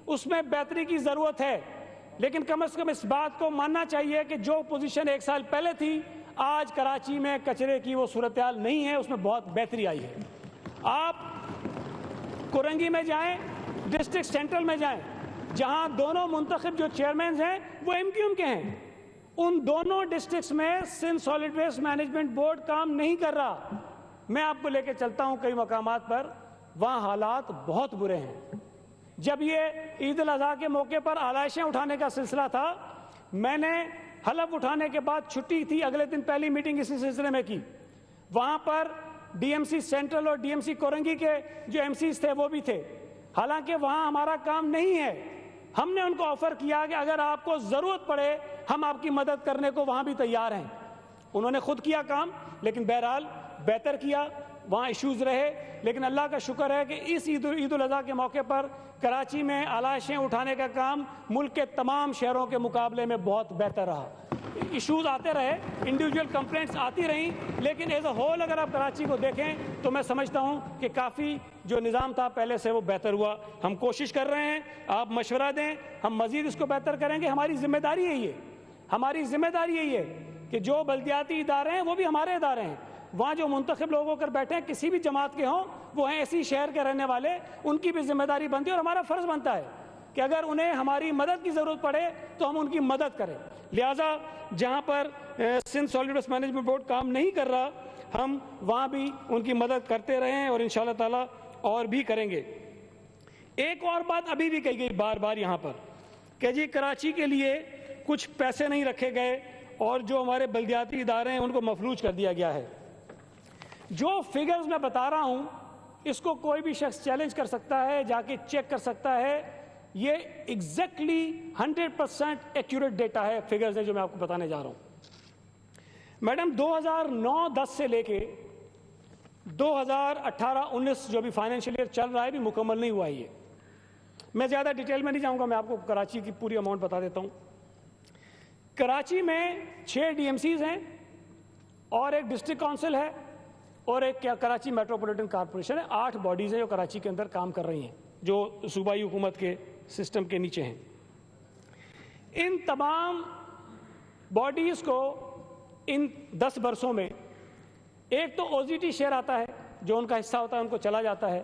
اس میں بہتری کی ضرورت ہے, لیکن کم از کم اس بات کو ماننا چاہیے کہ جو پوزیشن 1 سال پہلے تھی آج کراچی میں کچرے کی وہ صورتحال نہیں ہے, اس میں بہت بہتری آئی ہے. آپ کورنگی میں جائیں, ڈسٹرکٹ سینٹرل میں جائیں, جہاں دونوں منتخب جو چیئرمینز ہیں وہ ایم کیو ایم کے ہیں, ان دونوں ڈسٹرکٹس میں Sindh solid waste management board کام نہیں کر رہا. میں آپ کو لے کے چلتا ہوں کئی مقامات پر, وہاں حالات بہت برے ہیں. جب یہ عید الاضحیٰ کے موقع پر آلائشیں اٹھانے کا سلسلہ تھا, میں نے حلف اٹھانے کے بعد چھٹی تھی, اگلے دن پہلی میٹنگ اسی سلسلے میں کی. وہاں پر ڈی ایم سی سینٹرل اور ڈی ایم سی کورنگی کے جو ایم سیز تھے وہ بھی تھے. حالانکہ وہاں ہمارا کام نہیں ہے. ہم نے ان کو آفر کیا کہ اگر آپ کو ضرورت پڑے ہم آپ کی مدد کرنے کو وہاں بھی تیار ہیں. انہوں نے خود کیا کام, لیکن بہرحال بہتر کیا. وہاں ایشوز رہے, لیکن اللہ کا شکر ہے کہ اس عید الاضحیٰ کے موقع پر کراچی میں آلائشیں اٹھانے کا کام ملک کے تمام شہروں کے مقابلے میں بہت بہتر رہا. ایشوز آتے رہے, انڈیویجول کمپلینٹس آتی رہیں, لیکن ایز اے ہول اگر آپ کراچی کو دیکھیں تو میں سمجھتا ہوں کہ کافی جو نظام تھا پہلے سے وہ بہتر ہوا. ہم کوشش کر رہے ہیں, آپ مشورہ دیں, ہم مزید اس کو بہتر کریں گے. ہماری ذمہ داری یہی ہے, ہماری ذمہ داری یہی ہے کہ جو بلدیاتی ادارے ہیں وہ بھی ہمارے ادارے ہیں. وہاں جو منتخب لوگ ہو کر بیٹھے ہیں کسی بھی جماعت کے ہوں, وہ ہیں اسی شہر کے رہنے والے, ان کی بھی ذمہ داری بنتی ہے اور ہمارا فرض بنتا ہے کہ اگر انہیں ہماری مدد کی ضرورت پڑے تو ہم ان کی مدد کریں. لہٰذا جہاں پر Sindh solid waste management board کام نہیں کر رہا, ہم وہاں بھی ان کی مدد کرتے رہیں اور انشاءاللہ تعالیٰ اور بھی کریں گے. ایک اور بات ابھی بھی کہی گئی بار بار یہاں پر کہ جی کراچی کے لیے کچھ پیسے نہیں رکھے گئے اور جو ہمارے بلدیاتی ادارے ہیں ان کو مفلوج کر دیا گیا ہے. جو فگرز میں بتا رہا ہوں اس کو کوئی بھی شخص چیلنج کر سکتا ہے, جا کے چیک کر سکتا ہے. یہ ایگزیکٹلی 100% ایکوریٹ ڈیٹا ہے, فگرز ہے جو میں آپ کو بتانے جا رہا ہوں. میڈم 2009-10 سے لے کے 2018-19 جو بھی فائنینشیل ایئر چل رہا ہے بھی مکمل نہیں ہوا ہے. یہ میں زیادہ ڈیٹیل میں نہیں جاؤں گا, میں آپ کو کراچی کی پوری اماؤنٹ بتا دیتا ہوں. کراچی میں 6 ڈی ایم سیز ہیں اور ایک ڈسٹرکٹ کونسل ہے اور ایک کراچی میٹروپولیٹن کارپوریشن ہے. 8 باڈیز ہیں جو کراچی کے اندر کام کر رہی ہیں, جو صوبائی حکومت کے سسٹم کے نیچے ہیں. ان تمام باڈیز کو ان 10 برسوں میں ایک تو او زی ٹی شیئر آتا ہے جو ان کا حصہ ہوتا ہے, ان کو چلا جاتا ہے.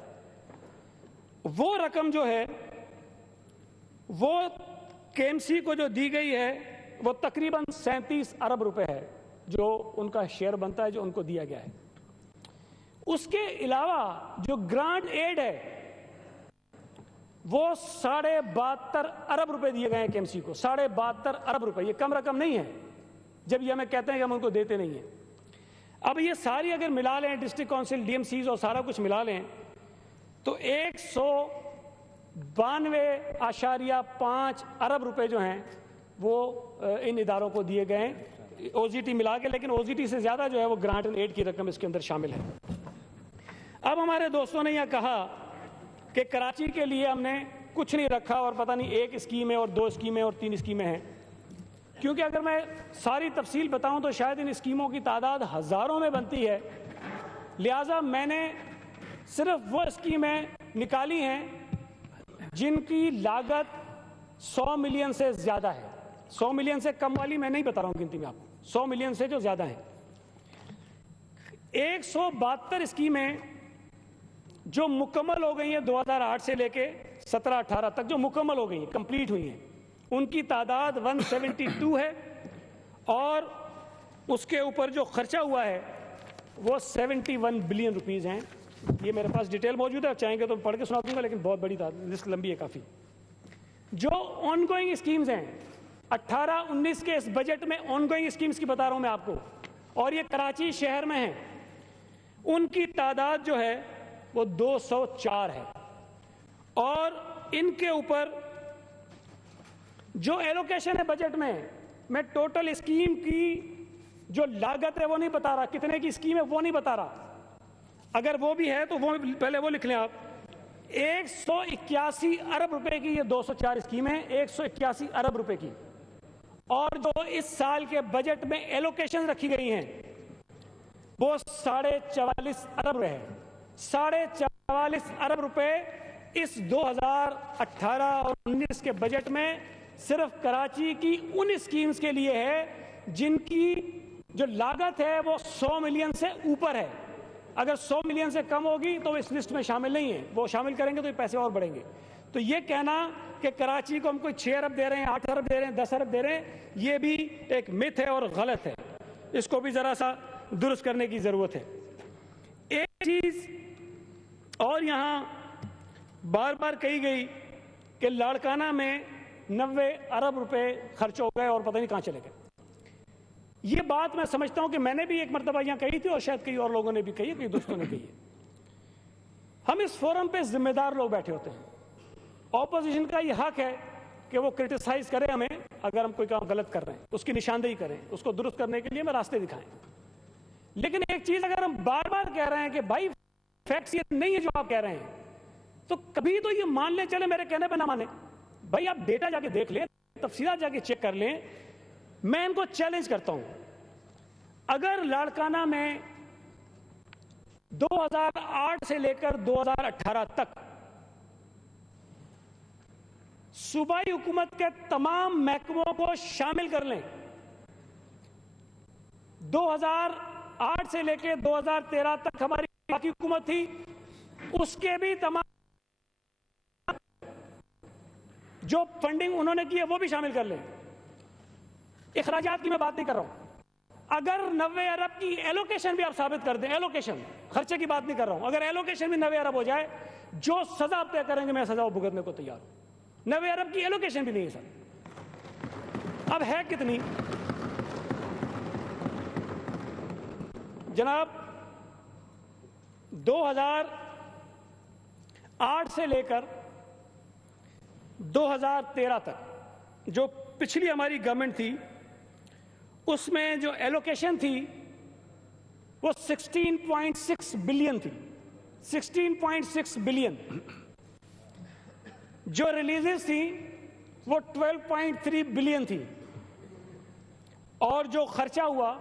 وہ رقم جو ہے وہ کے ایم سی کو جو دی گئی ہے وہ تقریباً 37 ارب روپے ہے جو ان کا شیئر بنتا ہے, جو ان کو دیا گیا ہے. اس کے علاوہ جو گرانٹ ایڈ ہے وہ 72.5 ارب روپے دیے گئے ہیں کے ایم سی کو. 72.5 ارب روپے, یہ کم رقم نہیں ہے جب یہ ہمیں کہتے ہیں کہ ہم ان کو دیتے نہیں ہیں. اب یہ ساری اگر ملا لیں, ڈسٹرکٹ کونسل, ڈی ایم سیز اور سارا کچھ ملا لیں تو 192.5 ارب روپے جو ہیں وہ ان اداروں کو دیے گئے ہیں او زی ٹی ملا کے, لیکن او زی ٹی سے زیادہ جو ہے وہ گرانٹ اینڈ ایڈ کی رقم اس کے اندر شامل ہے. اب ہمارے دوستوں نے یہ کہا کہ کراچی کے لیے ہم نے کچھ نہیں رکھا اور پتہ نہیں 1 اسکیم ہے اور 2 اسکیمیں اور 3 اسکیمیں ہیں. کیونکہ اگر میں ساری تفصیل بتاؤں تو شاید ان اسکیموں کی تعداد ہزاروں میں بنتی ہے. لہٰذا میں نے صرف وہ اسکیمیں نکالی ہیں جن کی لاگت 100 ملین سے زیادہ ہے. 100 ملین سے کم والی میں نہیں بتا رہا ہوں گنتی میں آپ کو, 100 ملین سے جو زیادہ ہیں. 172 اسکیمیں جو مکمل ہو گئی ہیں 2008 سے لے کے 17-18 تک, جو مکمل ہو گئی ہیں, کمپلیٹ ہوئی ہیں, ان کی تعداد 172 ہے اور اس کے اوپر جو خرچہ ہوا ہے وہ 71 بلین روپیز ہیں. یہ میرے پاس ڈیٹیل موجود ہے, چاہیں گے تو پڑھ کے سنا دوں گا, لیکن بہت بڑی لسٹ لمبی ہے کافی. جو آن گوئنگ اسکیمز ہیں 18-19 کے اس بجٹ میں آن گوئنگ اسکیمز کی بتا رہا ہوں میں آپ کو, اور یہ کراچی شہر میں ہیں, ان کی تعداد جو ہے وہ 204 ہے. اور ان کے اوپر جو ایلوکیشن ہے بجٹ میں ٹوٹل اسکیم کی جو لاگت ہے وہ نہیں بتا رہا, کتنے کی اسکیم ہے وہ نہیں بتا رہا. اگر وہ بھی ہے تو وہ پہلے وہ لکھ لیں آپ. 181 ارب روپے کی یہ 204 اسکیم ہے, 181 ارب روپے کی. اور جو اس سال کے بجٹ میں ایلوکیشن رکھی گئی ہیں وہ 44.5 ارب ہے. 44.5 ارب روپے اس 2018 اور 19 کے بجٹ میں صرف کراچی کی ان اسکیمز کے لیے ہے جن کی جو لاگت ہے وہ 100 ملین سے اوپر ہے. اگر 100 ملین سے کم ہوگی تو اس لسٹ میں شامل نہیں ہے, وہ شامل کریں گے تو یہ پیسے اور بڑھیں گے. تو یہ کہنا کہ کراچی کو ہم کوئی 6 ارب دے رہے ہیں, 8 ارب دے رہے ہیں, 10 ارب دے رہے ہیں, یہ بھی ایک متھ ہے اور غلط ہے. اس کو بھی ذرا سا درست کرنے کی ضرورت ہے. ایک چیز اور یہاں بار بار کہی گئی کہ لاڑکانہ میں 90 ارب روپے خرچ ہو گئے اور پتہ نہیں کہاں چلے گئے. یہ بات میں سمجھتا ہوں کہ میں نے بھی ایک مرتبہ یہاں کہی تھی اور شاید کئی اور لوگوں نے بھی کہی ہے, کئی دوستوں نے کہی ہے. ہم اس فورم پہ ذمہ دار لوگ بیٹھے ہوتے ہیں. اپوزیشن کا یہ حق ہے کہ وہ کرٹیسائز کرے ہمیں اگر ہم کوئی کام غلط کر رہے ہیں, اس کی نشاندہی کریں, اس کو درست کرنے کے لیے ہمیں راستے دکھائیں. لیکن ایک چیز اگر ہم بار بار کہہ رہے ہیں کہ بھائی فیکٹس یہ نہیں ہے جو آپ کہہ رہے ہیں, تو کبھی تو یہ مان لیں, چلے میرے کہنے پہ نہ مانیں, بھائی آپ ڈیٹا جا کے دیکھ لیں, تفصیلات جا کے چیک کر لیں. میں ان کو چیلنج کرتا ہوں, اگر لاڑکانہ میں 2008 سے لے کر 2018 تک صوبائی حکومت کے تمام محکموں کو شامل کر لیں, 2008 سے لے کے 2013 تک ہماری باقی حکومت تھی, اس کے بھی تمام جو فنڈنگ انہوں نے کی ہے وہ بھی شامل کر لیں. اخراجات کی میں بات نہیں کر رہا ہوں. اگر 90 ارب کی ایلوکیشن بھی آپ ثابت کر دیں, ایلوکیشن خرچے کی بات نہیں کر رہا ہوں, اگر ایلوکیشن بھی 90 ارب ہو جائے, جو سزا آپ طے کریں گے میں سزا بھگتنے کو تیار ہوں. 90 ارب کی ایلوکیشن بھی نہیں ہے سر. اب ہے کتنی جناب؟ 2008 سے لے کر 2013 تک جو پچھلی ہماری گورنمنٹ تھی, اس میں جو ایلوکیشن تھی وہ 16.6 بلین تھی. 16.6 بلین. جو ریلیزز تھی وہ 12.3 بلین تھی, اور جو خرچہ ہوا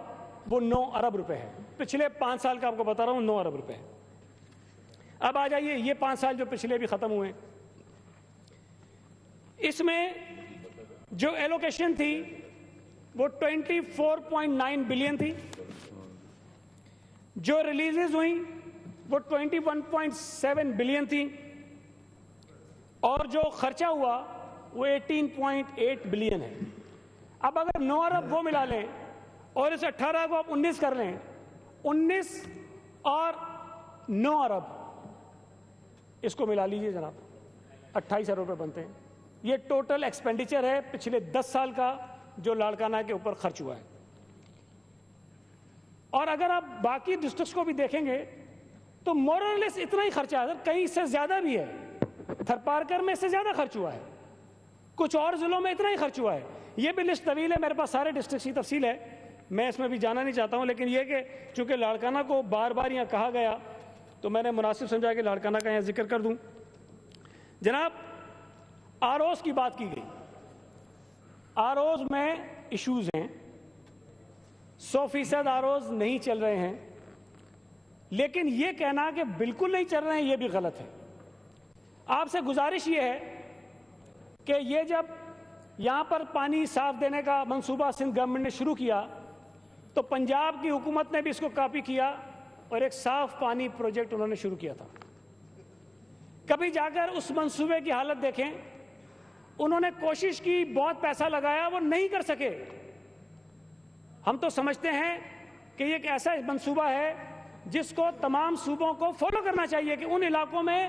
وہ 9 ارب روپے ہے. پچھلے 5 سال کا آپ کو بتا رہا ہوں 9 ارب روپے ہے. اب آ جائیے یہ 5 سال جو پچھلے بھی ختم ہوئے, اس میں جو ایلوکیشن تھی وہ 24.9 بلین تھی, جو ریلیزز ہوئیں وہ 21.7 بلین تھی, اور جو خرچہ ہوا وہ 18.8 بلین ہے. اب اگر 9 ارب وہ ملا لیں اور اس 18 کو آپ 19 کر لیں, 19 اور 9 ارب اس کو ملا لیجئے جناب, 28 ارب روپے بنتے ہیں. یہ ٹوٹل ایکسپینڈیچر ہے پچھلے 10 سال کا جو لاڑکانہ کے اوپر خرچ ہوا ہے. اور اگر آپ باقی ڈسٹرکٹس کو بھی دیکھیں گے تو مورلیس اتنا ہی خرچہ ہے, کہیں اس سے زیادہ بھی ہے. تھرپارکر میں اس سے زیادہ خرچ ہوا ہے, کچھ اور ضلعوں میں اتنا ہی خرچ ہوا ہے. یہ بھی لسٹ طویل ہے, میرے پاس سارے ڈسٹرکٹس کی تفصیل ہے, میں اس میں بھی جانا نہیں چاہتا ہوں. لیکن یہ کہ چونکہ لاڑکانہ کو بار بار یہاں کہا گیا تو میں نے مناسب سمجھا کہ لاڑکانہ کا یہاں ذکر کر دوں. جناب آر اوز کی بات کی گئی. آر اوز میں ایشوز ہیں, 100% آر اوز نہیں چل رہے ہیں, لیکن یہ کہنا کہ بالکل نہیں چل رہے ہیں یہ بھی غلط ہے. آپ سے گزارش یہ ہے کہ یہ جب یہاں پر پانی صاف دینے کا منصوبہ سندھ گورنمنٹ نے شروع کیا تو پنجاب کی حکومت نے بھی اس کو کاپی کیا اور ایک صاف پانی پروجیکٹ انہوں نے شروع کیا تھا. کبھی جا کر اس منصوبے کی حالت دیکھیں, انہوں نے کوشش کی, بہت پیسہ لگایا, وہ نہیں کر سکے. ہم تو سمجھتے ہیں کہ یہ ایک ایسا منصوبہ ہے جس کو تمام صوبوں کو فالو کرنا چاہیے کہ ان علاقوں میں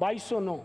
2209।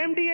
MD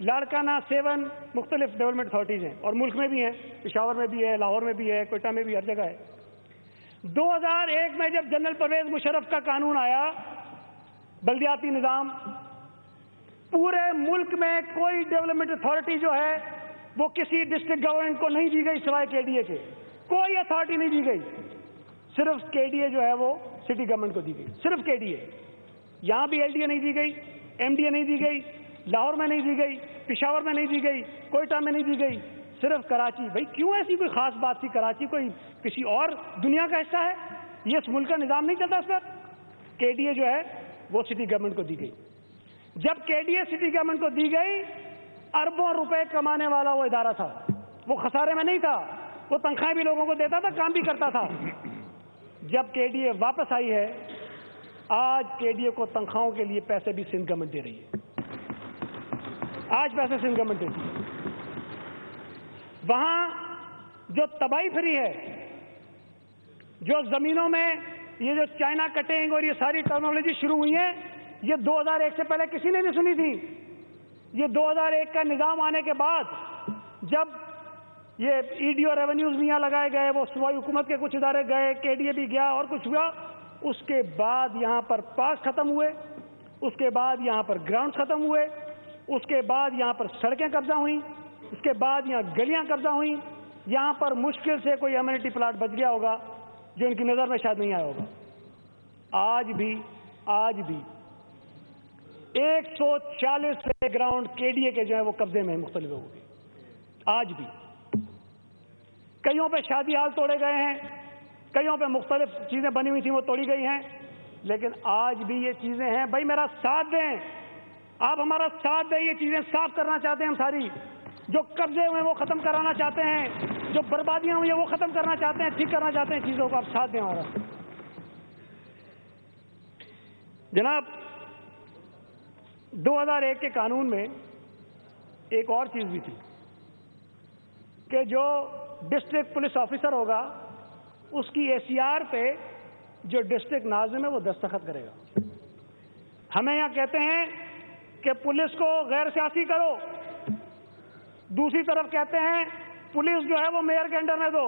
لاڑکانہ 7 مختلف ڈیولپمنٹ اتھارٹیز ہیں اور ملک میں بھی ہیں, پشاور میں بھی ہے, لاہور میں بھی ہے, کوئٹہ میں بھی, ہر جگہ ہے. 2001 میں جب جنرل پرویز مشرف کا قانون آیا, بلدیاتی نظام, پورے ملک میں کوئی ڈیولپمنٹ اتھارٹی جو ہے وہ کسی ڈسٹرکٹ گورنمنٹ کو نہیں دی گئی سوائے کے ڈی اے کے. کوئی اتھارٹی نہیں دی گئی, صرف کے ڈی اے جو ہے وہ سٹی گورنمنٹ کو دی گئی, صرف کے ڈی اے. یہاں بھی ایل ڈی اے نہیں دی گئی, ایم ڈی اے نہیں دی گئی, لاہور میں نہیں دی گئی, پشاور میں نہیں دی گئی, کوئٹہ میں نہیں دی گئی, صرف کراچی. بھائی کیوں ایسی کوئی خاص بات تھی؟ کراچی کوئی کسی اور دنیا کا حصہ ہے؟ یہ اس ملک کا نظام نہیں چلتا اس پر. کے ڈی اے جو ہے وہ سٹی گورنمنٹ کو دی گئی. جب کے ڈی اے سٹی گورنمنٹ کو دی گئی, اربوں روپے کمانے والا وہ ادارہ تھا, وہ خسارے میں نہیں تھا, وہ تنخواہیں بھی لوگوں کو دیتا تھا, کام بھی کرتا تھا. جب کے ڈی اے واپس آئی ہے, آج کے ڈی اے کو تنخواہوں کے لیے پیسے بھی سندھ گورنمنٹ دے رہی ہے. آج پیسے سندھ گورنمنٹ دے رہی ہے. وہاں جو تباہی پھری ہے, جو زمینوں میں یہ جو چائنا کٹنگ اور یہ ساری ٹیکنالوجی شروع ہوئی ہیں, یہ 2001 سے پہلے کسی نے نہیں سنی تھی. یہ 2001 کا نظام آنے کے بعد جب یہ ای ڈی او ریونیوز بھی یہاں لگائے گئے, وہ صوبائی حکومت کے کچھ ادارے گئے, کے ڈی اے بھی گیا اور کچھ ہوا, اس کے بعد یہاں پر پارک ختم ہوئے, اس کے بعد یہاں پر گراؤنڈ ختم ہوئے, اس کے بعد یہاں پر سڑکیں قبضہ ہوئیں, اس کے بعد یہاں گلیاں قبضہ ہوئیں. یہاں پر مشکل سے کوئی ایمینٹی پلاٹ بچ گیا ہوگا جو ان کی نظر میں شاید نہیں آیا ہوگا. آج بھی 140 پلے گراؤنڈ کے ڈی اے کے جو ہیں وہ قبضے میں ہیں مختلف لوگوں کے. آج بھی کئیوں پہ شادی ہال توڑے گئے ہیں, کئیوں پہ مختلف چیزیں بنی ہوئی تھیں وہ توڑی گئی ہیں, لیکن آج بھی یہ چیزیں ہیں. بھائی میرا ساتھ دیں, آپ ہمارا ساتھ دیں. یہ چیزیں صاف کرنا چاہتے ہیں ہم ساری, جو قبضے ہوئے وہ ختم کرانا چاہتے ہیں, جو بربادیاں ہوئی ہیں وہ ختم کرنا چاہتے ہیں, ٹھیک کرنا چاہتے ہیں چیزوں کو. آپ ساتھ دیں ہمارا. جناب 2001 کے قانون میں ایک اور چیز بھی تھی کہ جو ڈسٹرکٹ پولیس آفیسر ہوگا اس کی اے سی آر پہ جو ڈسٹرکٹ ناظم ہے وہ دستخط کرے گا. ہمیں یہاں کہتے ہیں کہ پولیس کو غیر سیاسی کرو, دوسری طرف کہتے ہیں پولیس جو ہے وہ میئر کے انڈر میں دو.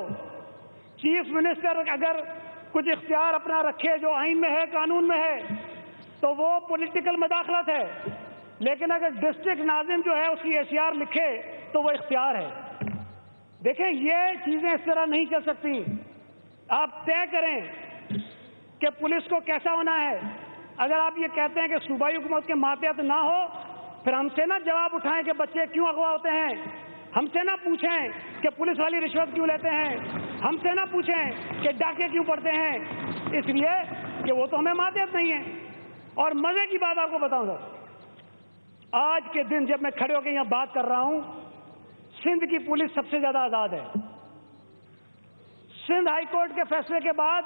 چیف منسٹر اگر کچھ اختیار اپنا رکھے جو آئین میں ہے, قانون میں ہے, تو وہ پولیٹیکل مداخلت ہے, لیکن اگر ڈسٹرکٹ ناظم جو ہے اس کی اے سی آر لکھے تو وہ اختیار ہے. دیکھیں یہ چیزیں اس طرح نہیں چل سکتی. آپ طے کریں کہ پولیس کو کیسا ہونا ہے. اگر آپ یہ کہتے ہیں کہ صوبائی حکومت کے ماتحت نہ ہو, پھر ہم سے نہ جواب اٹھائیں کہ بچے کیوں اغوا ہوتے ہیں, ہم سے نہ پوچھیں کہ پولیس والی رشوت کیوں لیتے ہیں, ہم سے نہ پوچھیں کہ ڈاکے کیوں پڑتے ہیں, اس لیے کہ وہ تو ہمیں ماتحت نہیں ہے. اور مزے کی بات آپ کو بتاؤں گا, آج کے دن جب میں کھڑے ہو کے یہاں بات کر رہا ہوں, سندھ کی پولیس سب سے زیادہ آزاد ہے. سندھ ہائی کورٹ کے فیصلے کے بعد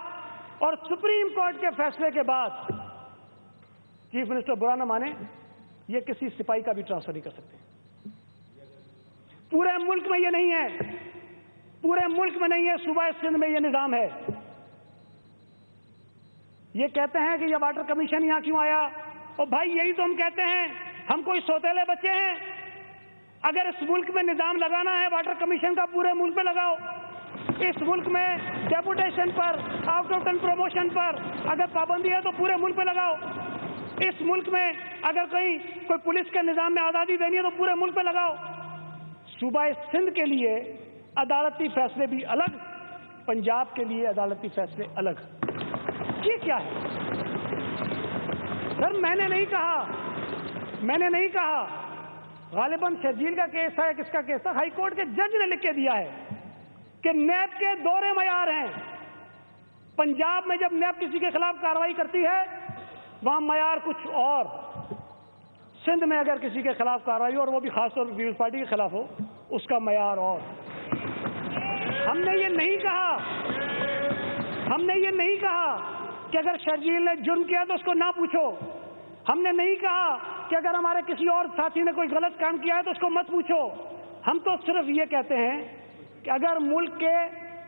اور سپریم کورٹ کے فیصلے کے بعد, چیف منسٹر برا نہ مانے, یہ کسی سپاہی کا بھی ٹرانسفر نہیں کر سکتے. پورے ملک میں یہ نہیں ہے, پورے ملک میں نہیں ہے, صوبہ سندھ میں یہ نظام ہے. یہ کہتے ہیں کہ یہ واٹر کمیشن یہاں کیوں آیا, اور بھائی یہی تو ہم کہتے ہیں, ہم کوئی سوتیلے بچے ہیں. اگر اس ملک میں نظام لگانا ہے واٹر کمیشن کا, پورے ملک میں لگاؤ. اس ملک میں ڈیپوٹیشن پر, آؤٹ آف ٹرن پروموشن پر اگر پابندی ہے تو پورے ملک میں لگاؤ. اس ملک میں اگر کوئی پولیس کے نظام میں آزادی دینی ہے تو پورے ملک میں لگاؤ. صوبہ سندھ کے لیے عدالتی فیصلے بھی الگ, پنجاب کے لیے عدالتی فیصلے الگ. یہ کیا ہے سر؟ میں نے نہیں کہا, غالباً شرجیل کا کیس ہے, کس کا کیس تھا, ہائی کورٹ کے جج نے لکھ کے دیا ہے کہ نیب کے دوہرے معیار ہیں. پنجاب میں جب نیب کسی کے خلاف کارروائی کرتی ہے وہاں معیار کچھ اور, سندھ میں اگر کسی کے خلاف کارروائی ہو اور وہ بھی خاص طور پر پیپلز پارٹی کے خلاف ہو, اس کا معیار اور. ہم نے یہ نہیں کہا کہ اگر شرجیل نے جرم کیا تو اس کو نہ پوچھو. ہم نے نہیں کہا کہ اگر ہمارے کسی اور ساتھی نے کوئی غلط کام کیا ہے تو اس کو مت پوچھو. ہم تو صرف یہ کہتے ہیں کہ اگر ملک کے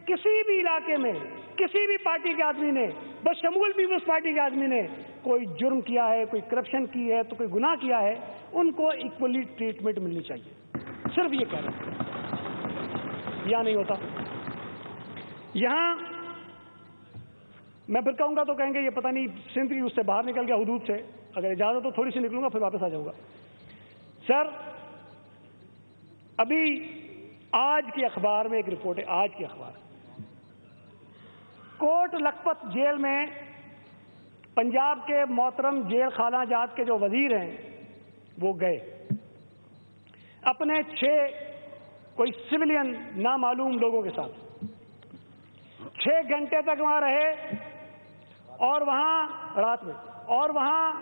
کسی بھی علاقے میں کسی بھی پارٹی کے آدمی نے, بشمول پیپلز پارٹی کے آدمی نے کوئی جرم کیا ہے، کوئی کرپشن کی ہے، تو کوئی گناہ کیا ہے، ان کو ایکولی ٹریٹمنٹ ملنی چاہیے. صرف یہ کہہ رہا ہوں. یہاں نہیں ہوتا. یہاں میں پھر کہوں گا تو کہیں گے یہ پتہ نہیں سندھ اس سے باہر نکل گیا حدود سے. اگر اجازت تو تھوڑی سی نکلوں گا پھر واپس آ جاؤں گا. سر ابھی آج کے اخبار میں ایک رپورٹ ہے، آج کے اخبار، کوٹ لکھپت جیل میں پنجاب کے محترم جیل خانہ جات کے جو وزیر ہیں وہ گئے اپنے 6 کوئی سویلین نامعلوم لوگوں کے ساتھ. 6 گھنٹے تک وہاں رہے اور وہاں رات میں، اور وہاں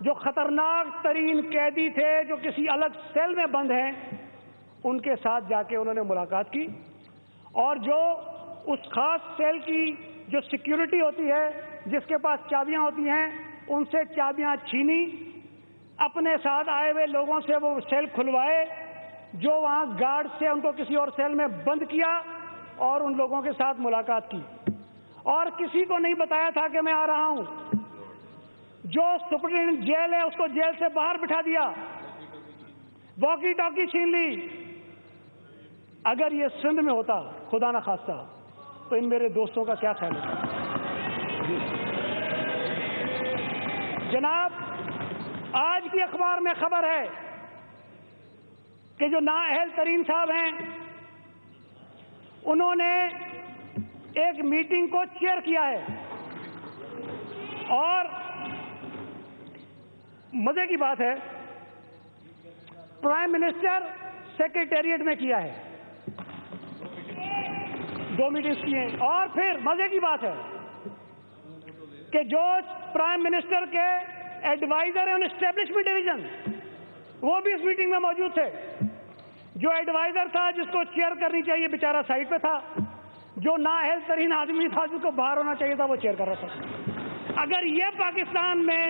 جو خطرناک ترین قیدی تھے جو کسی الگ سیل میں بند ہیں ان کے ساتھ جا کے انہوں نے ملاقات کی، اور جو اس خاص سیل کی جو سیکیورٹی ہوتی ہے جس کے پاس چابیاں ہوتی ہیں ان سے چابیاں چھینی، اپنے ساتھ آئے ہوئے لوگوں سے وہ سیل کھلوائے، جو وہاں گارڈ سے ان کو کسی اور سیل میں بند کیا اور ان لوگوں کے ساتھ ملاقات کی، اور کسی کو نہیں بتایا تھا کہ میں آ رہا ہوں. جو سپرنٹینڈنٹ جیل ہے اس کو جیل سے باہر بٹھا دیا، واکی ٹاکی چھین لی. اگر یہ سندھ میں ہوتا خدا نہ خواستہ تو ان میرے دوستوں کا کیا خیال ہوتا؟ جناب آج کی اخبار میں خبر ہے کہ جو نااہل ترین صاحب ہیں انہوں نے ایک میٹنگ کو چیئر کیا ہے، اور مزے کی بات ہے پرائم منسٹر سیکریٹریٹ میں کیا ہے، 2 میٹنگز کی ہیں. اور پھر مزے کی بات ہے کہ جو پرائم منسٹر کے ایڈوائزر ہیں ان اسٹیبلشمنٹ ڈویژن وہ بھی اس میٹنگ میں موجود تھے. جو ایڈوائزر تھا جس کو چیئر کرنی چاہیے بیچارہ سائڈ پہ تھا، جو نااہل ترین آدمی تھا جس کو باہر ہونا چاہیے تھا وہ چیئر کر رہا تھا. اگر یہ پاکستان میں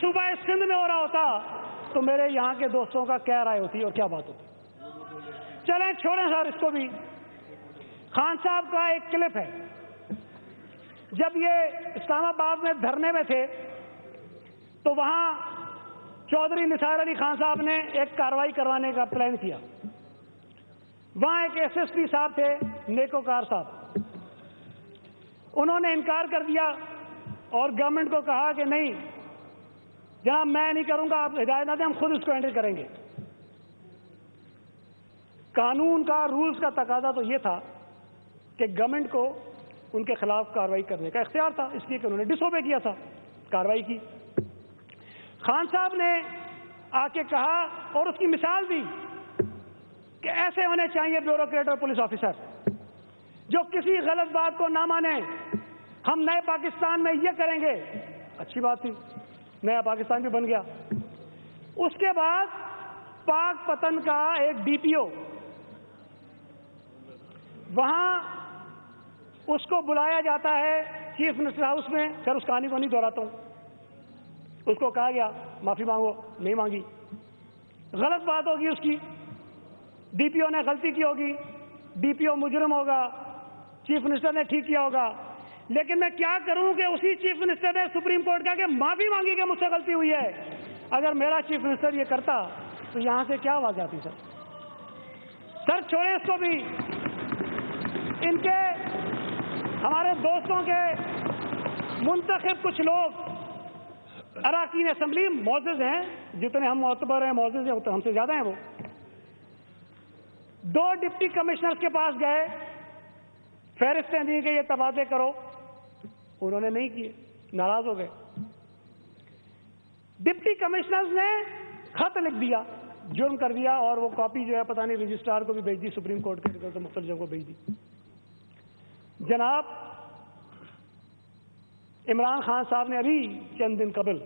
صوبہ سندھ میں ہو رہا ہوتا تو میرے یہاں کے دوستوں کا کیا رائے ہوتی اور کیا بات ہوتی؟ چلیں چھوڑیں سر اس کو بھی. خان صاحب کا ایک کلپ ہے، جب یہ اسلام آباد میں دھرنے میں تھے تو وہاں چودھری نثار علی خان صاحب نے ایک کارروائی کروانے کا پلان کیا. وہاں ایک ایس ایس پی صاحب تھے نیکوکار صاحب، انہوں نے انکار کر دیا اور گورنمنٹ کو کہا کہ نہیں جناب میں نہیں کروں گا، آپ ہدایت نہ دیں، ہم خود اس کو ہینڈل کریں گے. قانون کا رولز کا تقاضا تو یہ تھا کہ گورنمنٹ کو ان کے خلاف کارروائی کرنے کا اختیار تھا، اس لیے کہ انہوں نے ڈس اوبے کیا تھا، کارروائی کی. خان صاحب نے آ کے کہا اور اس کی مثال دی کہ ایسے ہونے چاہیے بیوروکریٹ اور پولیس آفیسر جو کسی غلط بات کو نہ مانیں. ہم نئے پاکستان میں یہ کریں گے. اچھی بات تھی، نیا پاکستان بھی بن گیا. اس کے بعد پاک پتن کا ایک ڈی پی او، وہاں اس کو بلایا جاتا ہے چیف منسٹر ہاؤس میں. پھر اس کہانی کو نہیں دہراتا ہوں. اس کو کہا گیا معافی مانگو، نہیں مانگی. غلط بات ہوگی اس کی، ڈی پی او نے غلطی کی ہوگی، ڈی پی او مجرم ہوگا، چیف منسٹر نے ٹھیک کیا ہوگا. لیکن میں کیا کروں کہ اسی چیف منسٹر نے سپریم کورٹ کہا کہ معافی مانگی کہ مجھ سے غلطی ہوئی ہے. اگر میرا چیف منسٹر یہ کرتا تو یہاں سے کیا آواز آتی؟ سر چھوڑیں اس کو بھی. ان کے ہمارے دوستوں کے منتخب کچھ لوگ اراکین اسمبلی معزز ہیں، جتنے ہم معتبر ہیں معزز ہیں اتنے ہم سے زیادہ ہیں. وہ 2 ڈپٹی کمشنرز کے پاس گئے، فہرستیں دی کہ یہ تبادلے کرو، انہوں نے نہیں کیے، ناراض ہو گئے. ڈپٹی کمشنرز نے خط لکھ دیا، جرم کر دیا، اور وہ کاپی جو ہے پتہ نہیں رجسٹرار کو بھی بھیج دی، سپریم کورٹ کے مختلف جگہوں کو بھیج دی. جناب عمران خان صاحب نے ابھی چند دن قبل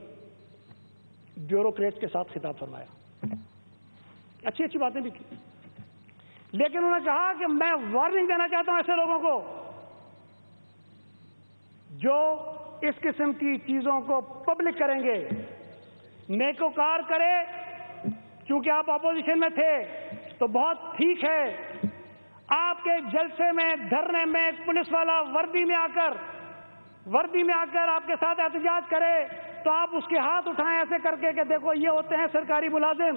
بیوروکریٹس کے ساتھ خطاب فرمایا، اچھی اچھی باتیں بھی کی، لیکن انہوں نے کہا کہ میں وارننگ دینا چاہتا ہوں ایسے لوگوں کو جو اس قسم کی چیزوں کو پبلک کریں گے. نیکوکار کرے، چونکہ آپ اپوزیشن میں تھے تو بہت ٹھیک ہے. آپ کے جلسے میں دھرنے میں پولیس والا وردی میں آ کر آپ کے ساتھ احتجاج کرے تو آپ اس کے ہاتھ اٹھائیں ایسے کر کے کہ دیکھو یہ ہوتے ہیں سرکاری ملازم.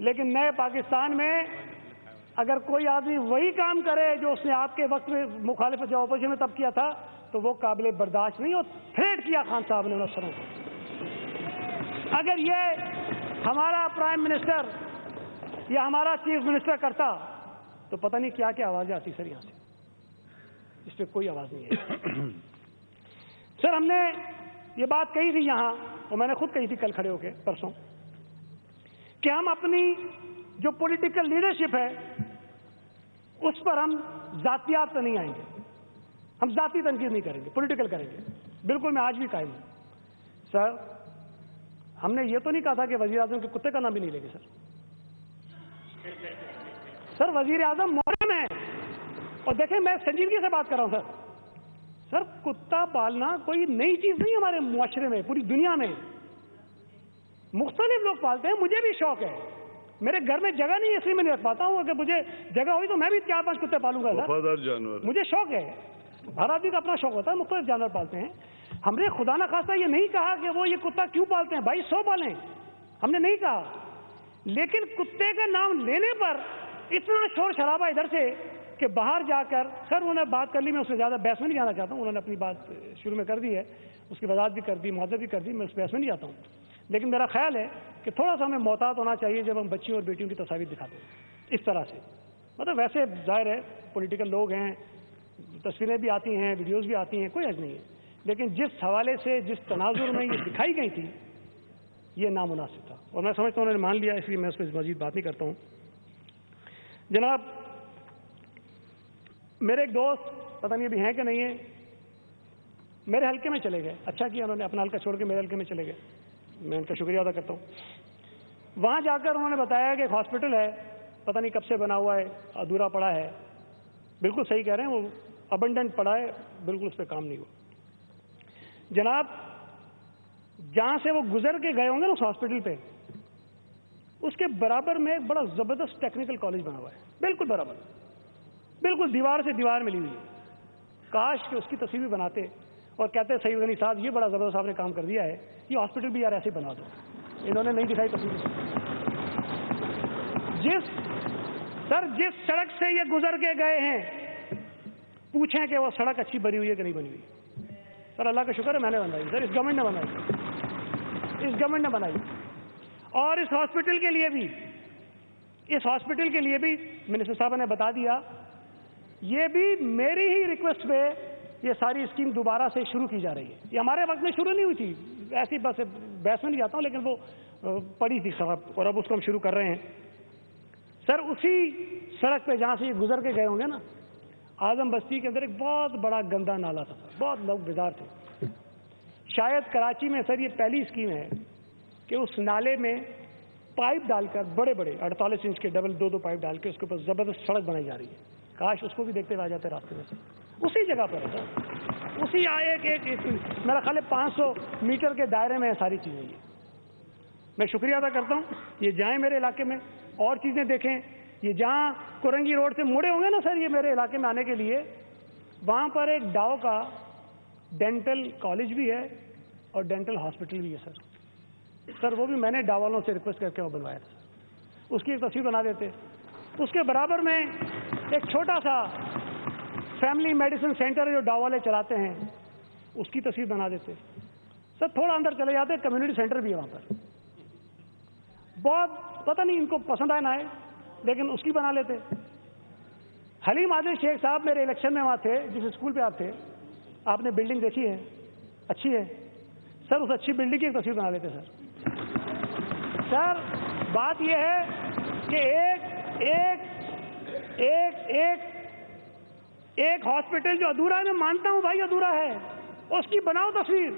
لیکن نئے پاکستان میں اگر کوئی آدمی وہی کام کرے جو اس نے آپ کے وقت میں مخالفت جو اپوزیشن میں تب کیا تھا تو وہ قابل برداشت نہیں. اور تھریٹ کیا خان صاحب نے ان افسروں کو. اگر یہ ہمارا پرائم منسٹر یا ہمارا چیف منسٹر کرتا تو پتہ نہیں کیا کیا آوازیں آتی سر. یہاں سے اس پہ کوئی آواز نہیں ہے. سر ہم نے یہ بات کہی تھی یہاں, اور میں نے خود کہی تھی کل کھڑے ہو کے پرسوں, کہ ہم اپنی جو پولیٹیکل لیڈرشپ ہے اس پر ہم ذاتیات پہ نہیں آئیں گے. ہم ذاتی تنقید نہیں کریں گے, پولیٹیکل کریں گے. بالکل میں آج بھی قائم ہوں. سر ہم نے یہ تو نہیں کہا تھا کہ وزیر اعظم کے کتے کا نام بھی نہیں لیں گے. سر وزیر اعظم محرم ہے. اور دیکھیں میں سنجیدگی سے بات کر رہا ہوں سر کتا پالنا کوئی نئی چیز نہیں ہمارے معاشرے میں, پوری دنیا میں مختلف لوگ پالتے ہیں. مجھے بھی شوق ہے. میرے گھر میں جگہ نہیں ہے اس لیے میں نہیں رکھ پاتا ہوں. اگر مجھے جگہ ہوئی تو میں بھی 4-5 کتے پالوں گا. وفادار جانور مجھے شوق ہے. ہر آدمی کا اپنا شوق ہوتا ہے, مختلف جانور پالتے ہیں. ہم نے خدا نہ خواستہ یہ نہیں کہا کہ وہ یہ کتا کیوں پالتے ہیں, بھائی 100 پالیں, ہم نے نہیں کہا. لیکن کتے کا نام لینے پر اتنا شور شرابہ ادھر سے کہ باہر جا کر, سر انہوں نے بات کر لی, میں اس میں زیادہ بحث میں نہیں جانا چاہتا ہوں. انہوں نے اپنی بات شروع میں کر دی ہے, اس کی وضاحت بھی کر دی, معذرت بھی کر دی, میں اس بحث میں نہیں جاتا ہوں. لیکن میرا خیال ہے کہ تھوڑا سا ہمیں محتاط ہونا چاہیے جب ہم بچیوں اور بیٹیوں کی تصاویر دکھاتے ہیں اس طرح سے. مطلب ویسے ظاہر ہے پولیٹیکل لوگ ہیں, تصویریں بھی آتی ہیں, ویڈیوز بھی آتی ہیں, کوئی حرج نہیں ہے. لیکن جس حوالے سے جس تناظر میں یہ دکھائی گئی تھی یہ نامناسب تھا, اور میں سمجھتا ہوں انہوں نے مان لیا, اس لیے میں اس پہ مزید بات نہیں کرتا ہوں. جناب میرے ایک دوست, پتہ نہیں ابھی ہیں کہ نہیں ہیں, میرے حلقے میں چلے گئے. اچھا کیا انہوں نے اپنا حلقہ چھوڑ کے میرے حلقے میں چلے گئے, میں ان کا شکریہ ادا کرتا ہوں. وہاں جا کر انہوں نے بتایا کہ ایک ہاسپٹل ہے, پتہ نہیں کب سے بنا ہوا ہے, ادھورا پڑا ہے. بالکل صحیح کہہ رہے ہیں, وہ ابنڈنٹ پڑا ہے, بالکل اس پہ کام نہیں ہوا. جناب جہاں سے وہ گزر کے گئے ہوں گے نا اس ہاسپٹل پہ, اس کے برابر میں ایک بڑا زبردست ٹیکنیکل کالج بنا ہوا ہے, بالکل برابر, بالکل دیوار سے دیوار ملی ہوئی ہے. کاش کہ اس کی تصویر بھی بناتے اور کہتے سعید غنی صاحب یہ بڑا زبردست آپ نے کام کر دیا ہے, یہ ہاسپٹل بھی یار ایسے بنا دو. انہوں نے نہیں دکھائی تصویر. جس سڑک سے یہ گزر کے گئے ہیں پوچھیں کہ وہ سڑک اچھی بنی ہوئی ہے کہ نہیں بنی ہوئی. سر اللہ کا شکر ہے میں نے بنائی, سر اس گورنمنٹ نے بنائی. اور اس ہاسپٹل کے لیے بھی منسٹر صاحب نے بتا دیا, یہ بھی میری ہی ریکویسٹ پہ یہ ساری اسکیم دوبارہ سے شروع کی جا رہی ہے. یہ ہمارے وقت میں شروع نہیں ہوئی تھی, ایسی بس بحث میں نہیں جاتا ہوں, لیکن وہ پڑی تھی صاحب, اور اب اس کو ہم شروع کر رہے ہیں. سر اسی سڑک پہ جہاں سے یہ گزر کے گئے ہوں گے نا, اعظم بستی کے اندر ایک بہت بڑا گندا نالا تھا, بہت لوگ بیدار تھے. شاید کراچی میں سر یہ پہلی اسکیم ہے کہ اس نالے میں پائپ ڈال کر بڑے 48 انچ کے ڈبل 2 پائپ ڈال کے اس کے اوپر زبردست سڑک بنائی جا رہی ہے. کاش اس کو بھی دیکھتے ہوئے آ جاتے راستے میں سے. اسی جگہ پر ہے سر, اسی ایک میرا خیال ہے 500 میٹر کے دائرے میں ساری چیزیں. یہ میں شکریہ ادا کرتا ہوں. یہ جائیں میرے علاقے میں اور چیزیں دیکھیں. یہ جہاں کورنگی روڈ سے مڑے ہوں گے نا سر یہ میرے علاقے میں آنے کے لیے, وہاں پر ایک ڈاؤ کا ڈینٹل کالج بھی ہے اور ڈینٹل ہاسپٹل بھی ہے سر. وہ بھی میں نے ڈاؤ والوں سے ریکویسٹ کر کے وہ بنوایا تھا. اس کی ایک تصویر بنا دیتے. اس کے برابر میں ایک چھوٹا سا فیملی میڈیسن سینٹر جو ڈاؤ والے چلاتے ہیں, اس کی تصویر بنا دیتے. سر تھوڑا اندر چلے جاتے, کمیونٹی سینٹر بھی ہے وہاں پر. بہت پتہ نہیں ان کو پسند آئے نہ آئے, لیکن اس کی بنا لیتے. حلیم عادل شیخ صاحب میرے الیکشن میں وہاں تھے, جس اسکول پہ آپ تھے, آپ نے بلڈنگ دیکھی ہے, اچھی ہے سر. اس اچھی بلڈنگ کی ایک تصویر بنا لیتے سر. بات یہ ہے کہ ایک ہاسپٹل جو ادھورا ہے, میں مانتا ہوں بھائی ادھورا ہے, اس کی بناؤ تصویر.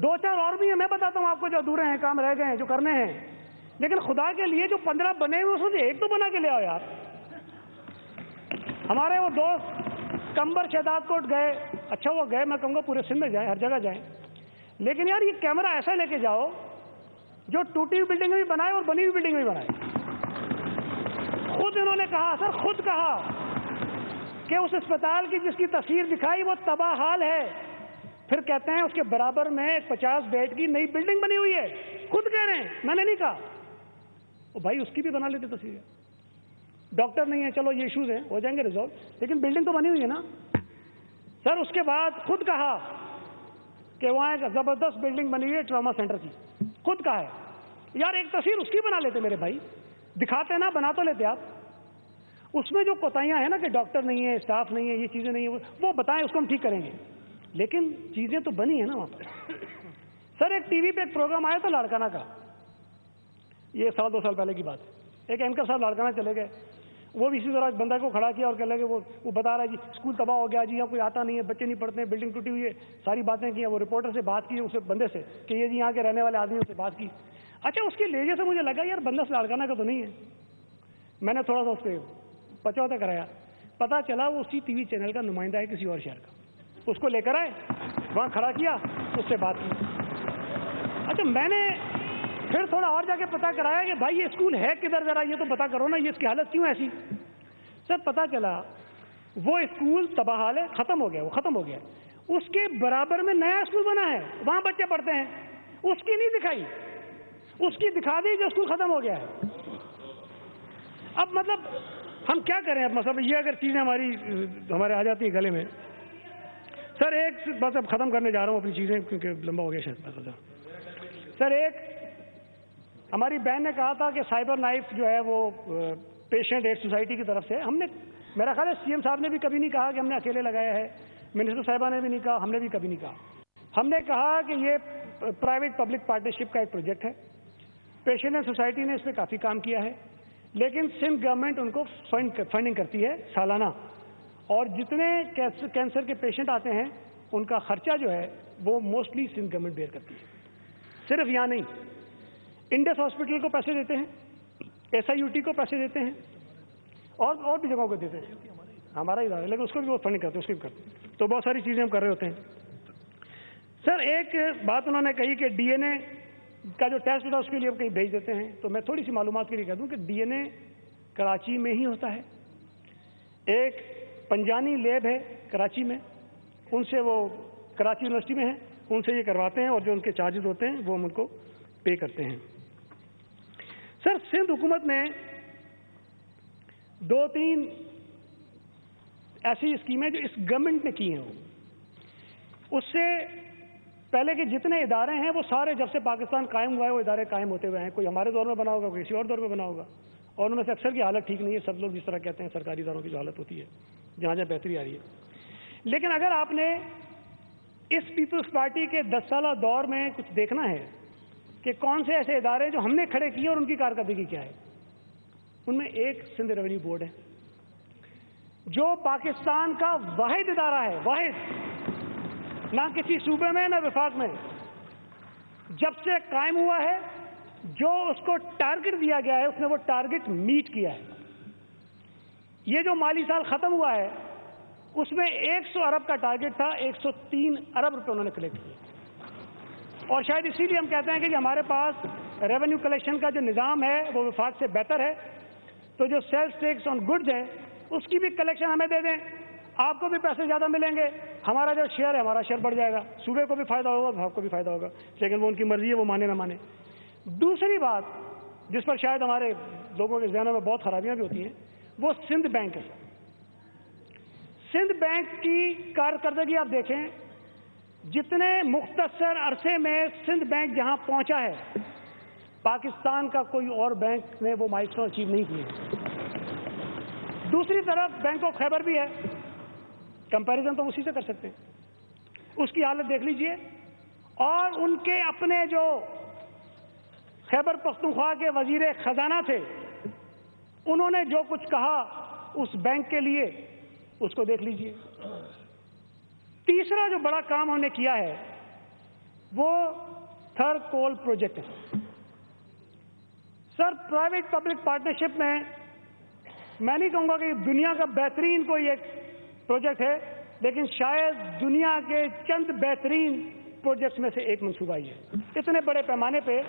2-4 اور بھی ہیں, میں بتاتا ہوں آپ کو جو ادھورے ہیں, کام رہ گئے ہیں جو کرنے ہیں. لیکن خدا کے لیے جو 15 بنے ہوئے اس میں ایک تو بنا کے لے آؤ یار. ہمارے وہ دوست کمبر شہداد کوٹ گئے, اچھا وہ گئے, میں کہوں گا پورے سندھ میں جائیں, ہر جگہ جائیں, لیکن یار یہ کیمرہ ایسا لے کے جاؤ جو ٹوٹی ہوئی بلڈنگ میں بھی بنائے اور بنی ہوئی بلڈنگ میں بھی بنائے. خود انہوں نے کہا سر, خود کہا کہ اس اسپتال کی جس کی تصویر دکھائی وہ تباہ حال ہے, پھر کہتے ہیں اس کے برابر میں 50 بیڈ کی نئی بلڈنگ بنی ہوئی ہے. خود کہہ رہے ہیں, میں نے نہیں کہا. بھائی اس کی بھی بنا لیتے تصویر. ڈاکٹر نہیں ہے, چلو یہ ایشوز ہیں, ہو جائیں گے ریزالو, لیکن بلڈنگ تو بنی ہوئی ہے نا. سر اس کے بعد خود کہا کہ وہاں ایک زبردست بلڈنگ بنی ہوئی ہے ٹراما سینٹر کی. خود کہا ہے. یار ایک تصویر اس کی بنا لیتے میرے بھائی, دکھاتے نا, بنا تو لیتے آپ. اس میں جو کوتاہیاں ہیں نا کہ ڈاکٹر نہیں ہے, اسٹاف نہیں ہے, یہ چیزیں نہیں ہیں, وہ بتائیں, اس کو ہم ٹھیک کریں گے. لیکن چیزیں تو بنی ہیں نا وہاں پر. سر ایک ٹی وی پہ ایک پروگرام آیا تھا لاڑکانہ کا, یہ 1-2 سال پہلے کی بات ہے. ایک اینکر صاحب لاڑکانہ چلے گئے, وہ بھی اسی طرح بندہ کو کھڑا کیا اور کہنے لگے وہ بتا رہا ہے جی اسکول تباہ ہو گیا جی, یہاں کوئی آتا نہیں ہے, بچے نہیں پڑھتے ہیں, بلڈنگ ٹوٹی ہوئی ہے, ساری باتیں کی. وہ رپورٹر سے بات کی, اس بندے سے کہ یہ جی یہاں کے رہنے والے آدمیوں سے بات کی. اچھا اس کے لہجے سے مجھے لگا یار بندہ لاڑکانہ کا تو نہیں ہے. میں نے تھوڑا سا اس پہ پچوتا کرایا, پتا چلا وہ اسی ٹی وی چینل کا نمائندہ ہے کسی اور شہر کا. اس کو لے کر آئے, وہاں کھڑا کیا, اس سے بات کی. اچھا میں نے پھر تھوڑا اور جا کے پتا کرایا کہ بھائی یہ اسکول ہے کدھر, ذرا یہ تو پتا کرو نا, یہ اس کی حالت کیوں ایسی. سر پتا چلا وہ اسکول تباہ حال ہے, ختم ہو گیا, وہ ختم ہو گیا. اس کے برابر میں نیا اسکول بنا ہے, وہاں بچے پڑھتے ہیں. اس کی نہیں دکھائی, اس کی دکھا دی جو اسکول ختم ہو گیا ہے. اب مطلب ہم کیا کریں, اب مطلب یہ اگر چیزیں ہمارے آ جاتی ہیں گلے میں. سر ایک بس اب ختم کرنے جا رہا ہوں اپنی چیزیں کیونکہ لمبا ہو گیا شاید. سر ایک ہماری بہن نے کہا تھا کہ سائبر نائف جو ہے وہ پیشنٹ ایڈ سوسائٹی کی طرف سے, ہم نے, میرا خیال ہے سی ایم صاحب نے بھی کبھی نہیں کہا کہ ہم نے اکیلے لگایا ہے, منسٹر صاحبہ نے بھی نہیں کہا, ہم نے بھی کبھی نہیں کہا. ہم نے کہا کہ یہ پرائیویٹ پبلک پارٹنرشپ کا ایک پروجیکٹ ہے. پیشنٹ ایڈ سوسائٹی نے اس پہ کافی کام کیا ہے, لیکن سندھ گورنمنٹ ان کو فنڈنگ کرتی ہے سالانہ, اور جتنے کینسر کے پیشنٹ آتے ہیں ان کا خرچہ جو ہے وہ موسٹلی سندھ گورنمنٹ بیئر کرتی ہے. صرف یہاں نہیں, انڈس ہاسپٹل کو پیسے دیتے ہیں, ایس آئی یو ٹی کو پیسے دیتے ہیں, اور بھی جگہوں کو دیتے ہیں, ہمارا ادارہ ہے لیکن اس کو بھی وہ فنڈنگ کرتے ہیں, اس کی بھی کرتے ہیں. تو بہت ساری چیزیں ہم کر رہے ہوتے ہیں. سر ایک بات انہوں نے کہی کہ ڈی این اے کا جو ٹیسٹ ہوتا ہے اس کے لیے ہم کہیں بھیج دیتے ہیں, تو میں تھوڑی سی معلومات کے لیے کہہ دوں کہ ڈی این اے کراچی میں ہی ہوتا ہے. ایک پنجانی لیب ہے کراچی میں, ان سے وہ کراچی یونیورسٹی میں ہیں, ان سے یہ کرواتے ہیں, اور جو ان کے چارجز ہوتے ہیں وہ ہم ان کو پے کرتے ہیں. سر سندھ حکومت نے 2-3 ایسی اسکیمیں جو اس گورنمنٹ نے کی ہیں, اس سے پہلے کے جتنے ادارے ہیں وہ سارے جب سے پاکستان قائم ہوا ہے وہ ادارے قائم ہوتے ہوئے ہیں. کوئی ہمارے دور میں بنا ہوگا, کوئی کسی اور دور میں بنا ہوگا, اور ان میں سے اکثر کی حالت ٹھیک نہیں ہے. سب لوگ جس طرح کہتے ہیں سرکاری اداروں کی جو حالت ہوتی ہے جہاں جہاں بہتری آ رہی ہے. لیکن اگر آپ نے اس پیپلز پارٹی کے 10 سالہ دور میں کچھ دیکھنا ہے کہ کون سے ایسے ادارے جو ہم نے کھڑے کیے اور ان کی کارکردگی کیا ہے, ان میں ایک سندھ ریونیو بورڈ ہے جو پاکستان کا واحد ادارہ ہے, واحد, نہ کسی صوبے میں نہ وفاق میں, جب سے قائم ہوا ہے جو اس کو ٹارگٹ دیا گیا ہے اس نے وہ ٹارگٹ میٹ کیا ہے. یہ جو مالی سال ختم ہوا ہے اس میں 100 ارب کا ٹارگٹ تھا, 103 ارب روپے انہوں نے کلیکٹ کیے. اور شاید اسی لیے ہم کہتے ہیں کہ ہمارے پاس ریونیو کلیکشن کا جو نظام ہے وہ وفاق سے بہتر ہے. تو جو سیلز ٹیکس آن گڈز ہیں اس کی بھی کلیکشن ہمیں دے دیں, آپ کو بھی پیسے زیادہ ملیں گے, ہمارا جو شیئر ہے ہمارا شیئر بڑھ جائے گا, صوبے کو بھی فائدہ ہوگا, وفاق کو بھی فائدہ ہوگا. لیکن وہ ان کی مرضی ہے, وہ مانے نہ مانے. دوسری بات جس پر شاید ہمارے لوگوں کے ذہنوں میں بہت خرابیاں بھی ہوتی ہیں وہ سندھ بینک ہے. سندھ بینک کی کارکردگی آپ دیکھیں, جتنے مختصر عرصے میں سندھ بینک جہاں پہنچا ہے پاکستان کا کوئی اور بینک نے وہ مائلسٹون اچیو نہیں کیے. دوسری طرف بینک آف خیبر بھی ہے, کمپیریزن تو اسی سے کر سکتے ہیں, اس کی حالت دیکھ لیجئے. اور ان کے اپنے جو خیبر پختونخوا کے وزیر خزانہ تھے انہوں نے جو کچھ کہا اس بینک کے لیے اس کو دیکھ لیجئے. تیسرا جو بڑا کام ہم نے کیا ہے وہ تھر کول پروجیکٹ ہے. سر پرائیویٹ پبلک پارٹنرشپ میں نہیں کہوں گا کہ دنیا کا بہترین کوئی ایک پروجیکٹ ہے, لیکن شاید دنیا کے چند بہترین پروجیکٹس میں سے ایک منصوبہ ہی ہے. اتنے بڑے پیمانے پہ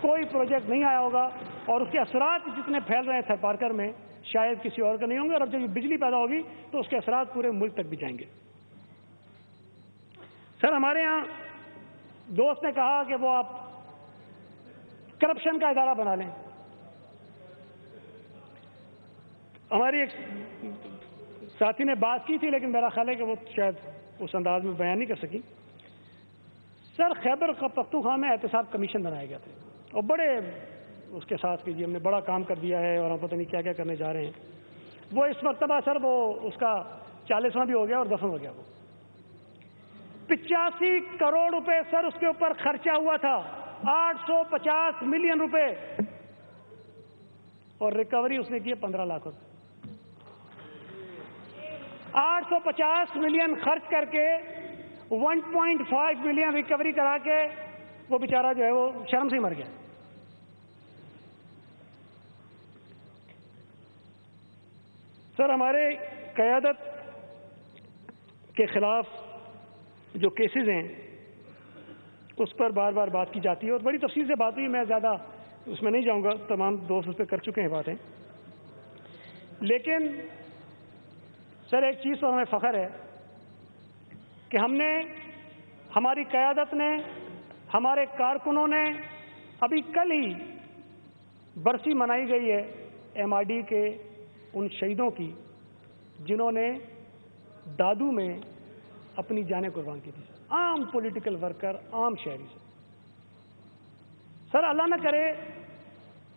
کوئی پروجیکٹ نہیں آیا ہوگا, اور اس کے اثرات جتنے پھیل رہے ہیں تھر پارکر میں شاید کسی اور کا نہیں ہوں گے. اور اب جب بجلی پیدا ہوگی تو اس کے اثرات پورے ملک تک بھی جائیں گے. سر ہمارے یہاں دوست نے کہا کہ وہ آپ کرپشن کا ادارہ بنا لیں. ہماری ایک ساتھی نے بات کی تھی لیکن میرا خیال ہے کہ وہ شاید اس انداز میں بیان نہیں کر سکی. سر خیبر پختونخوا میں احتساب کمیشن بنایا گیا تھا اور بڑے اس کے ساتھ کہ جی ہم نے بڑا کام کر دیا ہے اور ہم پتہ نہیں کیا کیا کرنے جا رہے ہیں. وہ اس مرتبہ سر وہ اس کا 40واں بھی ہو گیا اور 10واں ہو گیا. وہ 85 کروڑ روپے سر اس کے اوپر خرچہ ہوا تھا, 850 ملین روپے, اور ریکوری اس نے کی 15 لاکھ روپے. 850 ملین خرچ کر کے 1.5 ملین ریکوری کرا کے وہ بیچارہ جو ہے وہ شرم سے ہی مر گیا. سر ہمارے قیادت کے خلاف جو کیسز ہیں اس پر بار بار بات کی جاتی ہے اور بڑی تفصیل سے بات ہوئی. میں زیادہ اس میں نہیں جاؤں گا, تمام دوست اس پہ کر چکے ہیں باتیں. لیکن سر ایک چیز پر ہمیں فخر ہے کہ ہم نے, ہماری قیادت نے, ہمارے کارکنوں نے, ابھی کل ہی برسی منائی گئی ہے MRD کے ان شہیدوں کی جنہوں نے دادو میں اپنی جانیں قربان کی تھی. عام پولیٹیکل ورکر, عام شہری سے. سر اللہ نہ کرے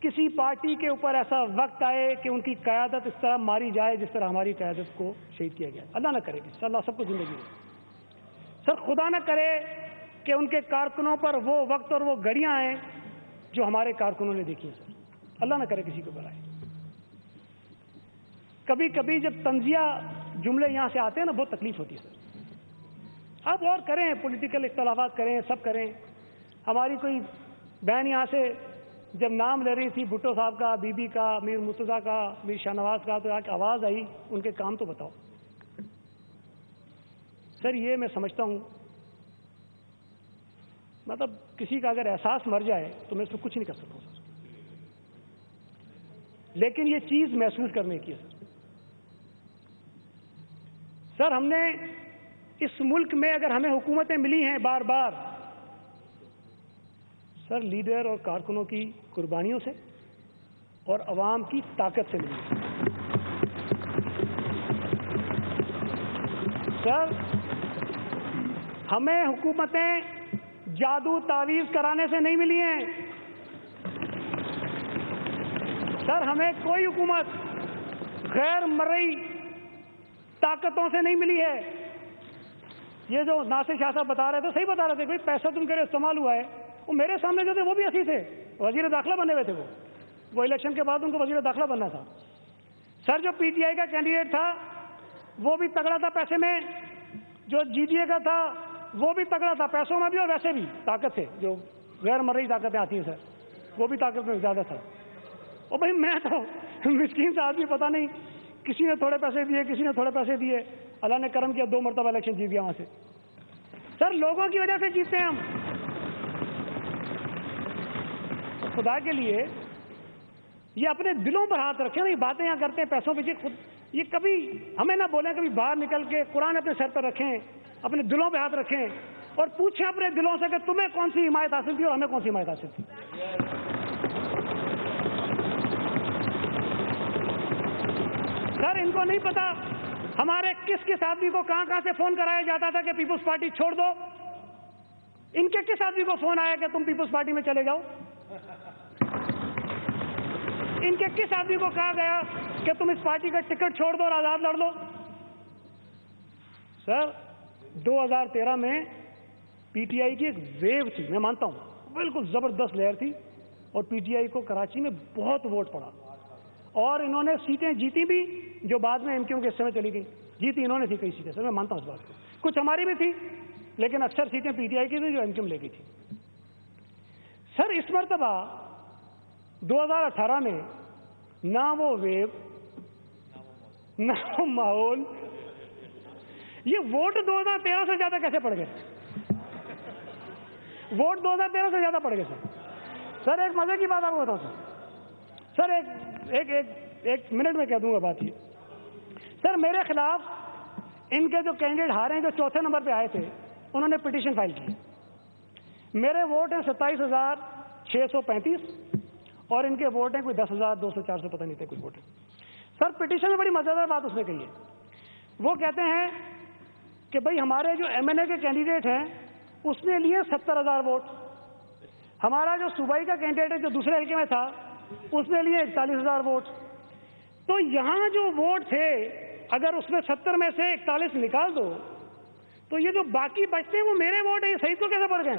کسی پارٹی کے اوپر ایسا وقت آئے کہ ان کی قیادت اس طرح ماری جائے جس طرح ہماری قیادت کو شہید کیا گیا. اللہ نہ کرے کہ اللہ سب کو زندگی دے. سر خدا نہ کرے کہ ان کے کارکنوں پر وہ وقت اور وہ گھڑیاں آئیں جو ہمارے کارکنوں نے دیکھی ہیں. سر اللہ نہ کرے کسی کے اوپر آئے. کبھی کبھی جب طنزیہ جملے یہاں سے آتے ہیں نا بہت تکلیف ہوتی ہے. سر آپ اور کریں, پولیٹیکل اختلافات کریں, سب کریں. ہماری کوئی بہن یہاں سے جب نام لے رہی تھی بھٹو صاحب کا, بی بی کا, میر مرتضیٰ کا, میر شاہ نواز کا, تو ایک آواز آئی ان کے کام تو بتاؤ. سر یہ میں سمجھتا ہوں مطلب کسی کا اگر احساس مر جائے تو میں اس میں کچھ نہیں کر سکتا ہوں. سر لیکن یہ چیز محسوس کرنے کی ہے. سر ہم نے اس ملک میں اگر ہمیں حکومتیں ملی ہیں بار بار, سر لیڈر اور کارکنوں کی قربانیوں سے اور عوام کی طاقت سے ملی. سر ہمیں حکومتیں جادو تعویذ کرانے سے نہیں ملی ہیں. سر ہمیں کوئی حکومت غیر مرئی طاقتوں سے نہیں ملی ہے. یہ جو ناصر شاہ صاحب بتا رہے تھے, صحیح بتا رہے تھے, کوئی پیسہ تم کہہ رہے استعمال ہوا ہے. وہ میرے سامنے جو تھے وہ بھی ایسے تھے, وزیر داخلہ بنے ہوئے تھے. وہ الیکشن کے بعد ان کو وزیر داخلہ بننا تھا. سر جو PTI کا کینڈیڈیٹ تھا وہ بھی تگڑا تھا پیسے میں, جو GDA کا تھا وہ بھی تگڑا تھا پیسوں میں بھی اور ویسے بھی طاقت سے جو غیر مرئی طاقتیں آتی ہیں سر وہ بھی طاقت میں زیادہ تھا. اور بھائی میں تو مسکین سے آدمی, پتہ نہیں کسی نے تھوڑے پیسے دیے, کسی نے تھوڑے پیسے دیے, اللہ نے کرم کیا 2 مرتبہ الیکشن جیت گیا وہاں سے. سر لوگوں کی وجہ سے جیتتے ہیں ہم. خدا کے لیے یہ اپنے دلوں پر ہاتھ رکھیں. یہ باتیں یہاں کرتے ہیں پیسوں پہ, یہ کبھی ہمیں نہ بولیں, کبھی باہر نکل کے قرآن اپنے سر پر رکھیں, اپنے دلوں پہ ہاتھ رکھیں اور پوچھیں اپنے دلوں سے کہ تمہیں کون سی حمایت حاصل تھی اور ہمیں کون سی حمایت حاصل تھی. سر ان کو نہیں پتا ہمارے کس کس آدمی کو کہاں کہاں سے فون کرایا جاتا تھا کہ پیپلز پارٹی چھوڑ دو. ان کے کس آدمی کو فون آیا کہ تم پیپلز پارٹی میں چلے جاؤ. ان کے کس آدمی کو کہا گیا کہ تم اس پارٹی کا ٹکٹ چھوڑ دو اور آزاد لڑ لو. سر 2013 میں PTI کی ایک ویو تھی, میں مانتا ہوں بالکل زبردست لہر تھی, اور PTI کو کراچی میں بہت ووٹ پڑا اور انہوں نے سیٹیں جیتی بھی جو بعد میں MQ کے حصے میں چلی گئی. جیتی انہوں نے تھی کئی سیٹیں, سر میں مانتا ہوں اس بات کو. کچھ ہماری بھی تھی لیکن اکثر سیٹیں PTI کی تھی جو MQ لے گئی تھی. سر اس مرتبہ 2018 میں نہ وہ ویو نہ وہ ماحول, یہ ووٹ 2013 سے زیادہ کیسے پڑ گئے؟ ووٹ 2013 سے زیادہ پڑ گئے. سر ایک مزے کی بات آپ کو بتاؤں. سر ایک منٹ میں کہہ دوں گا بات یہ. سر میرے خلاف ان کے جو کینڈیڈیٹ ہارے ہیں جو 4تھے نمبر پہ آئے تھے انہوں نے پٹیشن فائل کی. میرے ووٹ ہیں 27,635 اور ان کے ووٹ ہیں کوئی 10,200-400 پتہ نہیں تھے کوئی ووٹ ہے. سر پٹیشن میں بڑی مزیدار بات اس نے کہی ہے. وہ کہتے ہیں کہ بھئی ہمارے جو ایم این اے کے کینڈیڈیٹ ہیں اس نے لیے 70,000 ووٹ, ہمارا جو صوبائی کا کینڈیڈیٹ ہے جو دوسرے حلقے میں تھا اس نے لیے 41,000 ووٹ. تو یہاں جو ووٹ تھے اگر اس میں 70 میں سے 41 نکال دو تو یہ جو باقی بچتے ہیں وہ میرے ووٹ ہیں, یہ صحیح تو کیسے پڑ گئے؟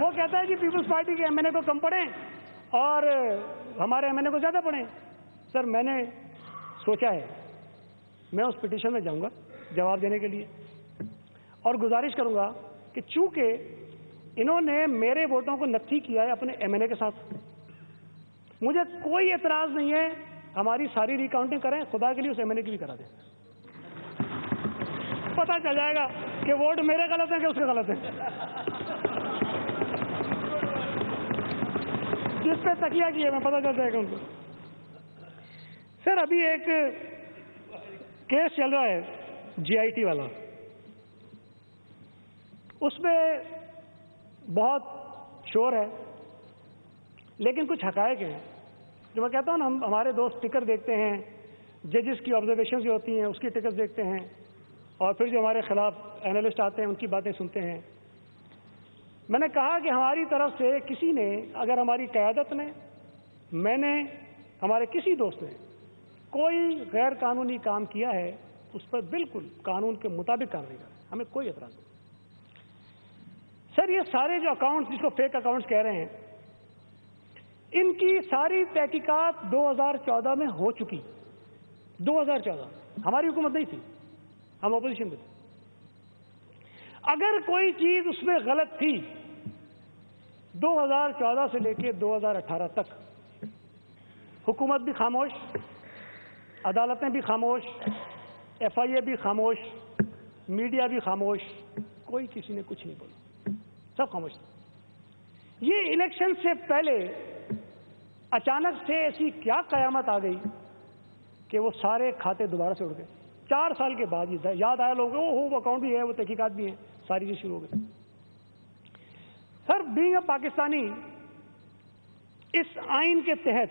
وہ کہتا ہے کہ پیپلز پارٹی کے ایم این اے کو کم پڑھیں اور ہمارے ایم این اے کو زیادہ پڑھیں. سر میں نے سوچا ہے میں اس پٹیشن میں جاؤں گا جواب دینے کے لیے اور گزارش کروں گا کہ چونکہ انہوں نے میرے ووٹوں کو نفی کیا ہے اپنے ایم این اے کے ساتھ, مجھے کوئی اعتراض نہیں ہے, ہماری ساری ریکاؤنٹنگ کریں, خدا کے لیے اس ایم این اے کی بھی کرا دیں, پتہ چل جائے گا کہ ووٹ میرے غلط ہیں کہ اس کے غلط ہیں. جس پہ تکیہ کیے میں پتہ چل جائے گا ان کو. سر ابھی ایک کیس چل رہا ہے جی آئی ٹی والا, اس میں بہت شور ہے لیکن کچھ حقائق ہیں جو میں کہتا ہوں نا, ہمارے دوست ٹکر دیکھتے ہیں, ججز کی آبزرویشن جو ہوتی ہیں اس کی ٹکر دیکھتے ہیں اور پھر جو ہمارے خلاف اینالسٹ آتے ہیں ان کی باتیں سنتے ہیں. میں نے کہا کہ ہماری طرف سے کسی نے اگر ہماری قیادت نے, میں نے, ہمارے کسی دوست نے کوئی غیر قانونی کام کیا ہے اس پر بالکل قانون کے مطابق کارروائی کریں, ہمیں کوئی اعتراض نہیں. سر یہ سارے جو اکاؤنٹس جس کو فیک اکاؤنٹس کہہ رہے ہیں ان کی ساری تحقیقات 2014 میں ہو چکی. 2014 ہماری حکومت نہیں تھی, ہم اپوزیشن میں تھے. اگر کوئی چیز اس میں غلط تھی 2014 سے لے کے 2018 تک حکومت بھی خاموش, عدالتیں بھی خاموش, ایف آئی اے بھی خاموش, میڈیا بھی خاموش, کوئی کسی نے کچھ نہیں بولا, سب خاموش تھے. یہ الیکشن سے پہلے اچانک سے ایسی کیا قیامت آ گئی کہ وہ سارے کھاتے دوبارہ سے اڑ گئے. 4 سال کے بعد یاد آیا لوگوں کو, وہ اکاؤنٹ بھی ہے, وہ تحقیقات بھی ہیں, ساری چیز شروع ہو گئی. سر بینگ اے پاکستانی, اس آئین کے تحت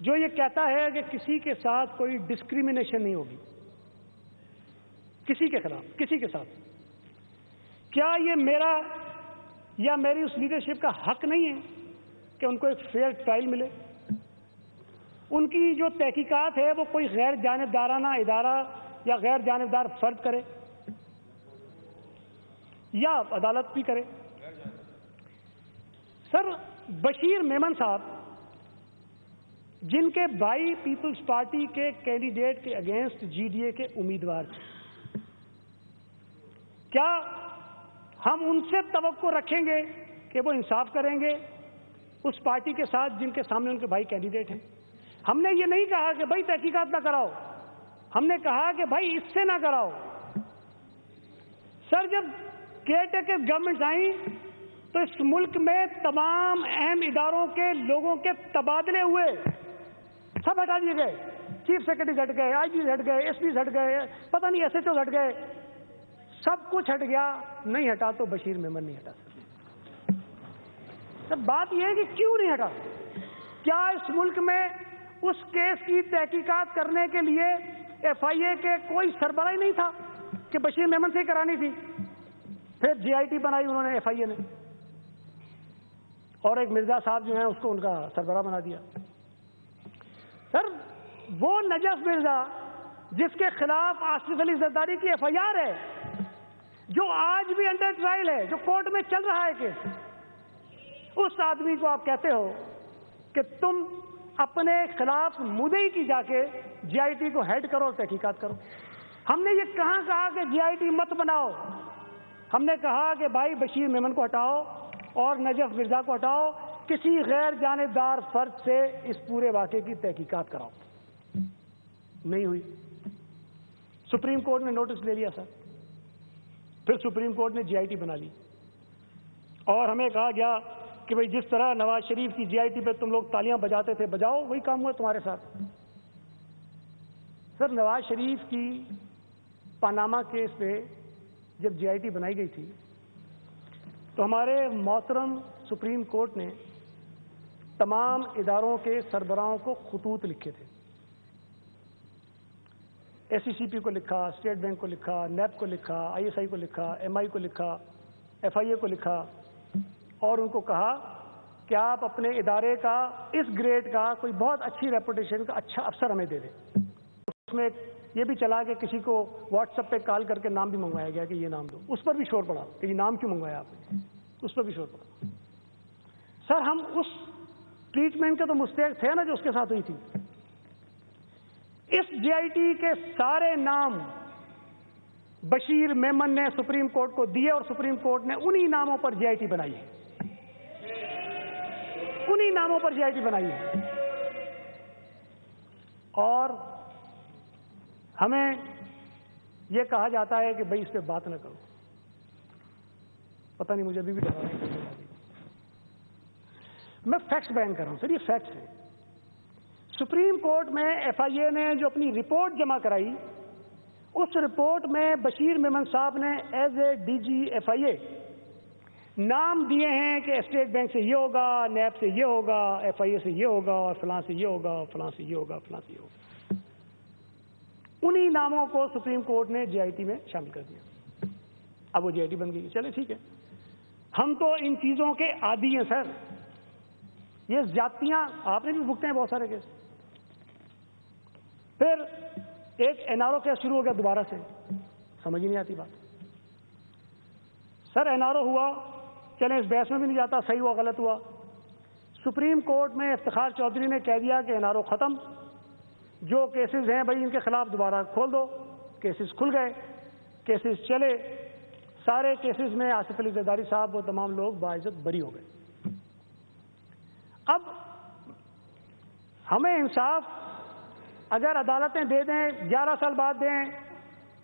جو یہ کہتا ہے کہ کسی کے ساتھ کوئی ڈسکریمنیشن نہیں ہوگی, کسی کے خلاف کسی کے ساتھ, کیا یہ میرا یا میری اس لیڈرشپ کا حق نہیں ہے کہ ان کو ایک فیئر ٹرائل ملے؟ ان کی جو تحقیقات ہے وہ کوئی غیر جانبدارانہ ادارہ یا غیر جانبدار فرد کرے یا عدالت بھی کرے. سر بشیر میمن صاحب جن کے بھائی پیپلز پارٹی کے کینڈیڈیٹ کے اگینسٹ جی ڈی اے کے امیدوار تھے, کیا ہم ان سے توقع رکھیں گے کہ وہ انصاف کریں گے اس پارٹی کے ساتھ جن کے سامنے ان کے بھائی کینڈیڈیٹ ہیں؟ ہم نے یہ نہیں کہا کہ بھائی تحقیقات نہ کراؤ, ہم نے کہا کہ بھائی اس سے نہ کراؤ. سر جب کیئر ٹیکر گورنمنٹ آئیں تو اس ملک میں تمام اہم اداروں کے لوگوں کے تبادلے ہوئے, سب ہٹا دیے گئے, چیف سیکرٹری ہٹ گئے, آئی جی ہٹ گئے, ایس پی ہٹ گئے, پتہ نہیں ایس ایچ او ہٹ گئے, سب کچھ ہٹ گیا. نہیں ہٹا تو بشیر میمن نہیں ہٹا. سر بات یہ ہے کہ کیوں نہیں ہٹا؟ کیا اس ملک میں اس کیس کی تحقیقات کرنے کے لیے ایف آئی اے کے کوئی سربراہ نہیں تھا کہ بشیر میمن سے ہی کرانی تھی؟ پھر جی آئی ٹی بنائی انہوں نے ایف آئی اے نے, اور ایک مرزا صاحب جو ہیں اس کو ان کا سربراہ بنا دیا. سر وہ نجف مرزا جس کے خلاف آصف علی زرداری کی ایف آئی آر ہے, جو آج بھی انڈر ٹرائل ہے, جو کورٹ میں چل رہا ہے کیس, اس آدمی کو آپ کہتے ہو کہ تم اپنے خلاف مدعی کی جا کے جی آئی ٹی کو ہیڈ کرو اور تحقیقات کرو. ہم نے یہ کہاں کہا کہ جی آئی ٹی مت بناؤ, ہم نے کہا کہ بھائی بشیر میمن کو ہٹاؤ اور نجف مرزا کو ہٹاؤ, کسی غیر جانبدار فرد سے اس پورے واقعے کی تحقیقات کراؤ. نہیں ہوئی. سپریم کورٹ نے نوٹس لے لیا سر, پھر سپریم کورٹ نے جی آئی ٹی بنا لی اور ہمیں کہا گیا کہ بھئی جس طرح نواز شریف کی جی آئی ٹی پہ تم لوگ تالیاں بجاتے تھے بجاؤ, وہی کام ہوا تمہارے ساتھ. سر نواز شریف کی پاناما کیس پہ جب جے آئی ٹی بنائی گئی تھی تو ہمارے محترم سپریم کورٹ نے تمام اداروں کے سربراہوں کو خطوط لکھے تھے. ایس سی سی پی کو لکھا, اسٹیٹ بینک کو لکھا, نیب کو لکھا, آئی ایس آئی کو لکھا, ایم آئی کو لکھا, ایف آئی اے کو لکھا, اور ان کو کہا کہ آپ اپنے ادارے کا اس گریڈ کا کوئی بہت اچھی ریپوٹیشن کا اچھا افسر ہمیں دے دیں. اس میں یہ بھی چلا کہ کسی کو واٹس ایپ پہ کال کر کے نام بھی منگوایا گیا کہ یہ نام دو. اس پر بھی شور پڑا کہ یہ نام کیوں منگوایا آپ نے, اس پر بھی شور پڑا. سر ہم اس ٹریٹمنٹ کے تو مستحق تھے نا جو اس کے ساتھ ہوئی تھی. اس جے آئی ٹی کے سارے نام بشیر میمن نے سپریم کورٹ کو دیے اور سپریم کورٹ نے انہی ناموں پر جے آئی ٹی بنائی ہے, انہی ناموں پر جے آئی ٹی بنائی ہے. اور ہمیں یہ کہا جاتا ہے کہ بھائی اس پہ بات نہ کرو. پتہ نہیں مجھے ابھی بھی ڈر رہا ہے. میں فیکٹس بیان کر رہا ہوں سر, یہ فیکٹس ہیں. سپریم کورٹ میں ایف آئی اے نے جو اپنی رپورٹ جمع کرائی, اس رپورٹ میں بشیر میمن صاحب نے as A D G F I A نام دیے ہیں کہ اسٹیٹ بینک سے یہ ہوگا, نیب سے یہ ہوگا, ایف آئی اے سے یہ ہوگا, اور فلاں سے یہ ہوگا, فلاں سے یہ ہوگا, فلاں سے یہ ہوگا. انہی ناموں کو سپریم کورٹ نے جے آئی ٹی میں شامل کر دیا. اب وہ جے آئی ٹی بن گئی. چلے ٹھیک ہے, ہم تو ان چیزوں کے عادی ہیں سر. یہ زیادتیاں آپ نے بھی بھگتے ہیں بہت سارے کیس. پھر ایک این آر او کیس شروع ہو گیا دوبارہ سے, سمجھ ہی نہیں آتی بات. سر این آر او ہوا, چلیں اس بحث میں بھی نہیں جاتا صحیح ہوا غلط ہوا. سپریم کورٹ میں افتخار چودھری نے کہہ دیا کہ این آر او ختم, جو کیسز ہیں بھائی ان کے خلاف دوبارہ کھول دو. کیسز کھل گئے, کیسز چلے. سارے کیسز میں آصف علی زرداری صاحب وہ تمام لوگ باعزت بری ہو گئے. اب ہمیں انصاف اگر عدالتیں دے دیں, 11 سال بعد دیں,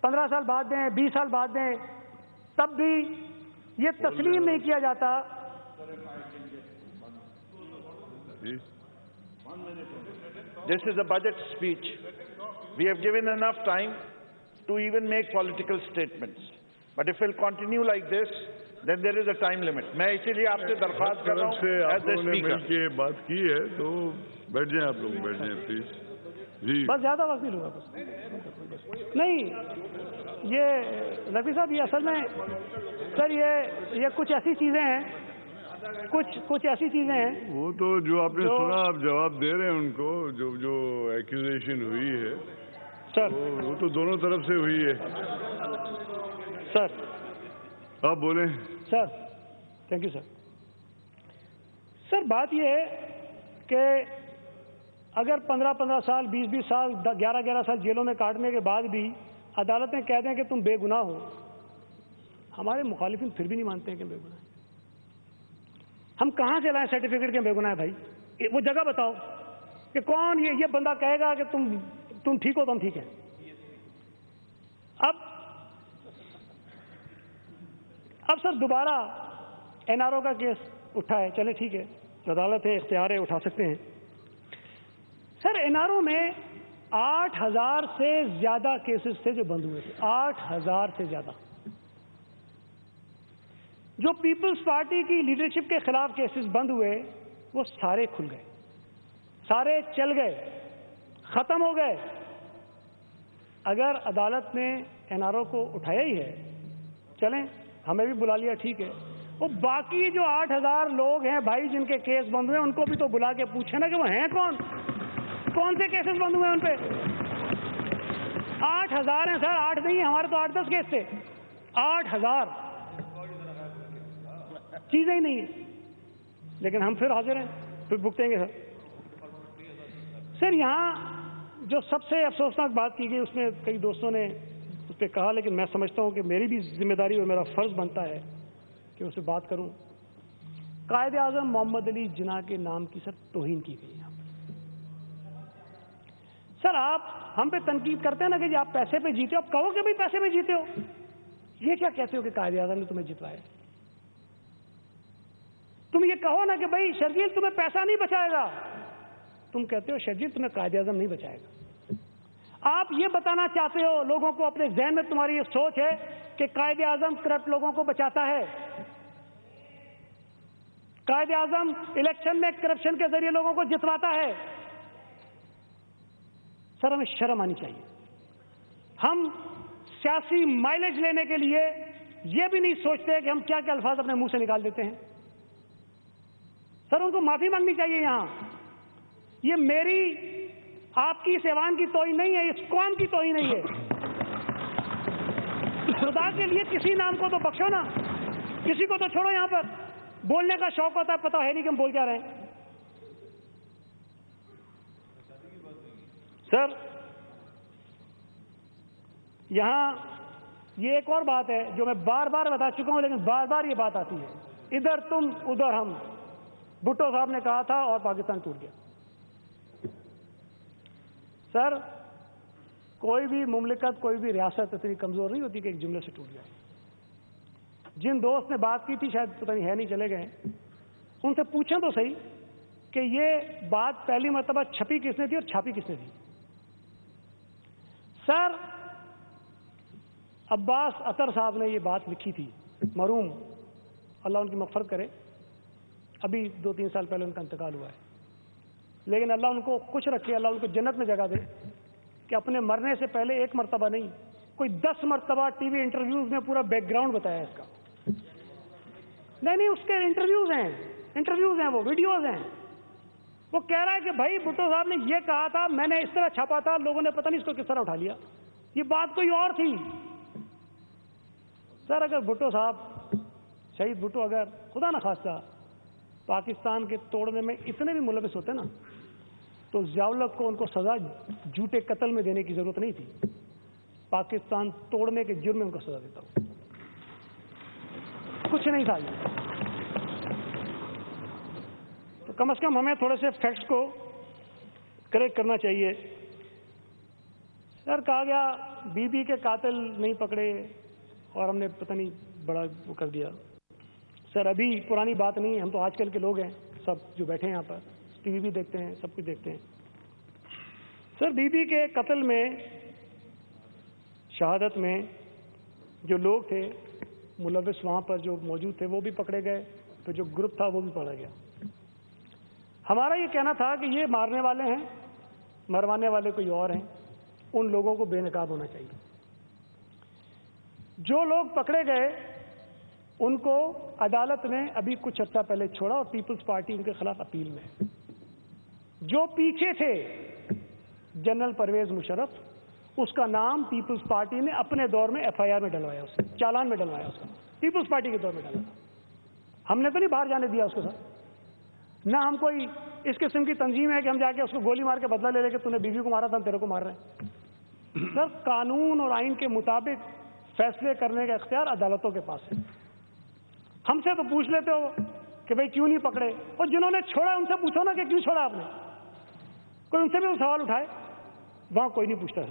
15 سال بعد دیں, 20 سال بعد دیں, تب بھی یہ تسلیم نہیں کیا جاتا. This is a budget speech. We have given enough time to even make political statements. But if we'll continue like this, then there is a time limit. میں اسی لیے آپ سے درخواست کر رہا ہوں ایز اے اسپیکر. کہ بات کی ہے تو بیٹھ جائیں, آپ لوگ بیٹھ جائیں پلیز. جی بس زیادہ وقت نہیں لوں گا. بس نہیں, یہ رفیع صاحب یہ اصل میں سر یہ کچھ ایسی چیزیں ہیں, کچھ ایسی چیزیں ہیں. وہ تو جو آپ نے سنا آپ جواب دے رہے ہیں ان کو, جو ایکوزیشن ہوئی ہے سر, وہ تو دونوں طرف سے ہوئی ہے. سر آپ بولیں. Sir thank you sir. سر بات یہ ہے کہ اگر 15 سال 20 سال 11 سال جیلوں میں کاٹنے کے بعد بھی عدالتیں کہہ دیں کہ تم بے گناہ ہو, ہمارے مخالفین پھر بھی نہیں مانتے ہیں کہ بے گناہ ہیں. ہم کہاں سے لائیں سرٹیفکیٹ کے بے گناہ ہے بھائی؟ وہ جگہ بتاؤ کہ کون یہ بندہ کہے گا کہ تم ٹھیک ہو تو ہم ٹھیک ہیں. اب سر دوبارہ این آر او کا کیس اٹھا ہے, چلے ٹھیک ہے, عدالت ہے, اختیار ہے, اٹھا سکتے ہیں. سر این آر او میں 8,000 سے زیادہ کیسز تھے جو بند ہوئے تھے. 8,000 سے زیادہ. جو پیپلز پارٹی کی لیڈرشپ کے خلاف کیسز بند ہوئے وہ سارے کھل گئے, سارے چل گئے, ختم ہو گئے. اگر عدالت نے این آر او کو اٹھایا ہی ہے, چلیں ہمیں بھی بلا لیا ٹھیک ہے, وہ باقی جو 8,000 لوگ ہیں بھائی جن کے کیس بند ہوئے ان کو بھی تو بلا کے پوچھیں نا کہ وہ ہیں کون سے کیسز بند ہوئے ہیں ان پہ. 8,000 ہیں سر, 8 نہیں, ہمارے تو 8-10 کیس تھے. 8,000 چیزیں ہی نہیں ہیں, لیکن ہم پھر حاضر ہیں, پھر بھگتیں گے سر. سر یہاں جو سب سے افسوسناک بات کی گئی اس میں کئی دوستوں نے اس پہ کہا, لیکن میں سمجھتا ہوں کہ میری بھی ذمہ داری اور میرا فرض بنتا ہے کہ اس سے بات کروں. قائد اعظم محمد علی جناح کے نام کی سر توہین کی گئی ہے. سر آپ ہم پہ تنقید کرتے ہیں نا کہ جی آپ پیسے پہ جیتے ہو, آپ کہو کہ بھائی پیسے پہ جیتے ہو. یہ کیا کہتے ہو کہ قائد اعظم نے تمہیں جتوایا؟ تم یہ کہو نا کہ بھائی شرجیل تمہیں پیسہ نہیں بچائے گا, تم کہتے ہو شرجیل تمہیں قائد اعظم نہیں بچائے گا. آپ یہ بتانا چاہتے ہو لوگوں کو, اپنے ذہن میں تمہاری یہ سوچ ہے کہ قائد اعظم کرپٹ لوگوں کو بچاتا ہے, قائد اعظم الیکشن میں کرپشن کے ذریعے لوگوں کو جتواتا ہے. سر ہمیں شرم آنی چاہیے. ہم سیاسی مائلیج لینے کے لیے یہ بھی نہیں سوچتے کہ ہم کیا کیا الفاظ اپنے منہ سے نکال دیتے ہیں. سر ان کو معافی مانگنی چاہیے. یہاں یہ میری آپ کی اس ایوان کی توہین نہیں ہے, اس قوم کی توہین نہیں ہے. خدا کے لیے کسی نام کو تو بخشو نا, کسی کو تو چھوڑو. یہاں پر بولنے کا شوق ہوتا ہے, پتہ ہے نہیں کہ ہم بول کیا رہے ہیں. سر یہاں یہ ایک اور بات ہے جو میں بار بار بتا چکا ہوں, لیکن بار بار یہ بات آتی ہے, ادھر تم ادھر ہم. بھٹو صاحب نے کہا تھا اور پاکستان ٹوٹ گیا. سر کوئی بھی مملکت, کوئی بھی ریاست اتنی کمزور نہیں ہوتی کہ ایک جملے سے ٹوٹ جائے. جن دوست نے بات کی تھی, شاید پتہ نہیں ہے نہیں, چلے گئے, ان سے پوچھیں تو صحیح کہ یہ بات پہلی مرتبہ چھپی کس نے تھی اور چھاپی کس نے تھی. سر عباس اطہر صاحب نے یہ بات لکھی تھی, مرحوم, اللہ ان کی مغفرت کرے, ابھی 2-3 سال پہلے ان کا انتقال ہوا ہے, لیکن اللہ ان کو خوش رکھے, اللہ ان کو جنت میں جگہ دے, کہ اپنے مرنے سے پہلے ایک مرتبہ نہیں, کوئی 10 مرتبہ ٹی وی انٹرویوز میں پورا بیک گراؤنڈ بتایا اس کا. نہیں اس کے انٹرویوز ہیں, وہ ویڈیوز ہیں. وہ کہہ رہا ہے کہ بھائی بھٹو صاحب نے یہ کہا تھا, میں نے اس طرح چھاپا تھا, لوگوں نے پتہ نہیں اس کو کس طرح اٹھا لیا, یہ بات کوئی اور تھی. سر اگر بھٹو صاحب, شہید بھٹو, اگر خدا نہ خواستہ پاکستان کے توڑنے میں اتنے بھی ملوث ہوتے نا, تو ضیاء الحق کو ان کو سزا جھوٹے قتل میں دینے کی ضرورت نہیں تھی. پاکستان توڑنے کے جرم میں ان کو سزا دیتا ہوں. کچھ نہیں تھا یہ. تو کم از کم ہمیں تھوڑے سے فیکٹس کو کریکٹ کرنا چاہیے. سر کہا گیا بی بی کے قاتل نہیں پکڑے اور ہم نے پتہ نہیں بڑا وہ کر دیا. سر ابھی پرانی بات نہیں ہے, ہم تو آج کل کے لوگ ہیں سب جو بیٹھے ہیں یہاں پر, ٹی وی بھی دیکھتے ہیں, سب کچھ دیکھتے ہیں. سر بی بی کے قتل میں, شہادت میں جو لوگ تھے ملوث وہاں پر جو موجود تھے وہ بھی پکڑے گئے, تو جو گروپ تھا وہ بھی پکڑا گیا. ہمارا یہ کہنا تھا کہ یہ مارنے والے ہیں, مروانے والے کوئی اور ہیں, ان لوگوں کو بے نقاب ہونا چاہیے. جو لوگ پکڑے گئے ان کو عدالت نے ابھی کچھ عرصہ پہلے چھوڑا, اور پیپلز پارٹی ان کے خلاف اپیل میں ہے. جو پیچھے تھے جنرل پرویز مشرف, اس کا نام پیپلز پارٹی نے اپنے دور میں ایف آئی آر میں ڈلوایا, اس چالان میں ڈلوایا, اس کا پیپلز پارٹی کے دور میں ڈالا تھا. ہم نے تو نہیں باہر جانے دیا اس کے ساتھ, نہ ہم کوئی اس قسم کی تنظیم ہے کہ ہم جا کے اس کو گولی مار کے بدلہ لے لے کہ تو نے بیوی کو مارا تھا, ہم تیرے کو مار رہے ہیں. سر قانون اور آئین کے مطابق فیصلے کرنے کا اختیار عدالتوں کے پاس ہے. ہم سے تو پوچھ لیتے ہو کہ بھئی کیوں نہیں پکڑے, اور جنہوں نے چھوڑا ان سے پوچھو نا کہ کیوں چھوڑا آپ نے, کوئی ان سے بھی وہ سوال اٹھائے. وہاں کوئی نہیں پوچھتا.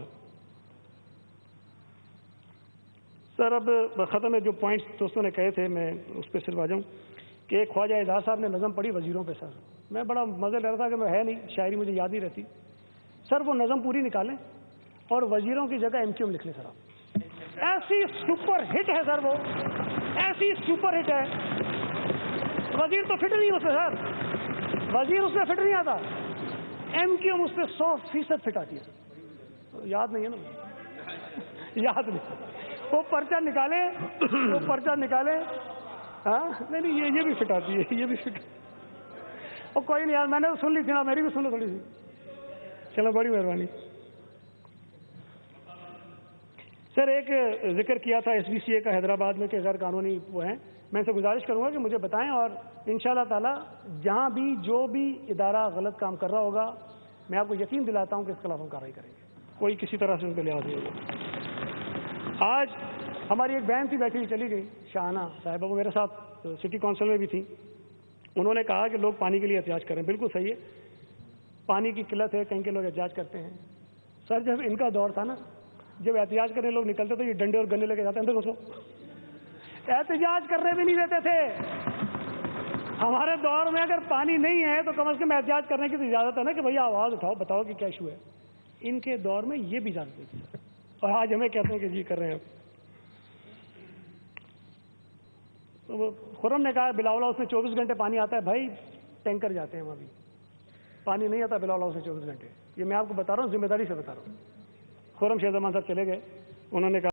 سر اب ختم ہے, جو پوائنٹس دوستوں نے کہے تھے میں اس پہ صرف آ جاؤں کہ ایک خواجہ اعجاز صاحب نے نظم پڑھی وزیروں پہ. سر میں بڑا مزے لے رہا تھا کہ میں ہے نہیں, شاعری مجھے یاد نہیں رہتی. سر وہ نظم پوری نکالیں اور وزیروں کی جگہ MQM لکھ لیں. سر آپ ایسی سپر ہٹ ہے, سر وہ ایسی سپر ہٹ ہے. وزیر تو فٹ نہیں اس پہ, سر وزیر اس میں فٹ نہیں آتا, MQM اس پہ 100% فٹ آتی ہے. یاد نہیں ہے نا, یاد نہیں. وہ پرچہ نکالے, وہ پرچہ نکالے. ہاں نہیں یہ بھی فٹ آتی ہے, یہ بھی فٹ. اور کوئی نہیں یار, میں نے سن لی تھی نا, میری بھی سن لو تھوڑی سی. چلو بڑی مہربانی. سر ایک ذکر کیا تھا SBCA کا حیدرآباد میں کہ غیر قانونی وہ ہیں. میں ان سے گزارش کروں گا کہ مجھے بتائیں, اور انشاءاللہ تعالی جہاں بھی جو بھی ادارہ غلط کام کر رہا ہوگا میں آپ کو یقین دلاتا ہوں کہ اس کے خلاف ہم کارروائی کریں گے. کوئی کسی طرح سے ان پہ لحاظ نہیں ہوگا. آج ہماری ایک بہن تھی بیٹھی ہوئی, چلی گئی, شاہانہ صاحبہ, وہ میرے ساتھ سٹی کونسل میں بھی تھی. انہوں نے کہا کہ لوگ پانی کے لیے احتجاج کریں. بالکل صحیح ہے, پانی کی قلت ہے, کہیں کے لوگ احتجاج کرتے ہیں. سر جب ان کا دور تھا نا, جب احتجاج کرنے لوگ نکلتے تو یہ ڈنڈے اور گنے لے کے جاتے اندر گھسو, احتجاج کرنے بھی نہیں دیتے تھے. ہمارے دور میں اگر پانی نہیں ہے تو کم از کم احتجاج کرنے کی تو اجازت ہے نا کہ بھئی آواز اٹھاؤ, بتاؤ کہ کیا ایشو ہے. ان کے دور میں یہ بھی اجازت نہیں تھی اور آج ہمیں کہتے ہیں کہ جی کر رہے ہیں. تو خرم نے کہا بلاول ہاؤس میں 24 گھنٹے پانی آتا ہے. بھائی ٹینکر جاتے ہیں وہاں بھی, پانی نہیں آتا بلاول ہاؤس میں 24 گھنٹے. یہ میں آپ کو بتا رہا ہوں, ذمہ داری سے بتا رہا ہوں. خرم شیخ زمان صاحب چلے گئے, انہوں نے کہا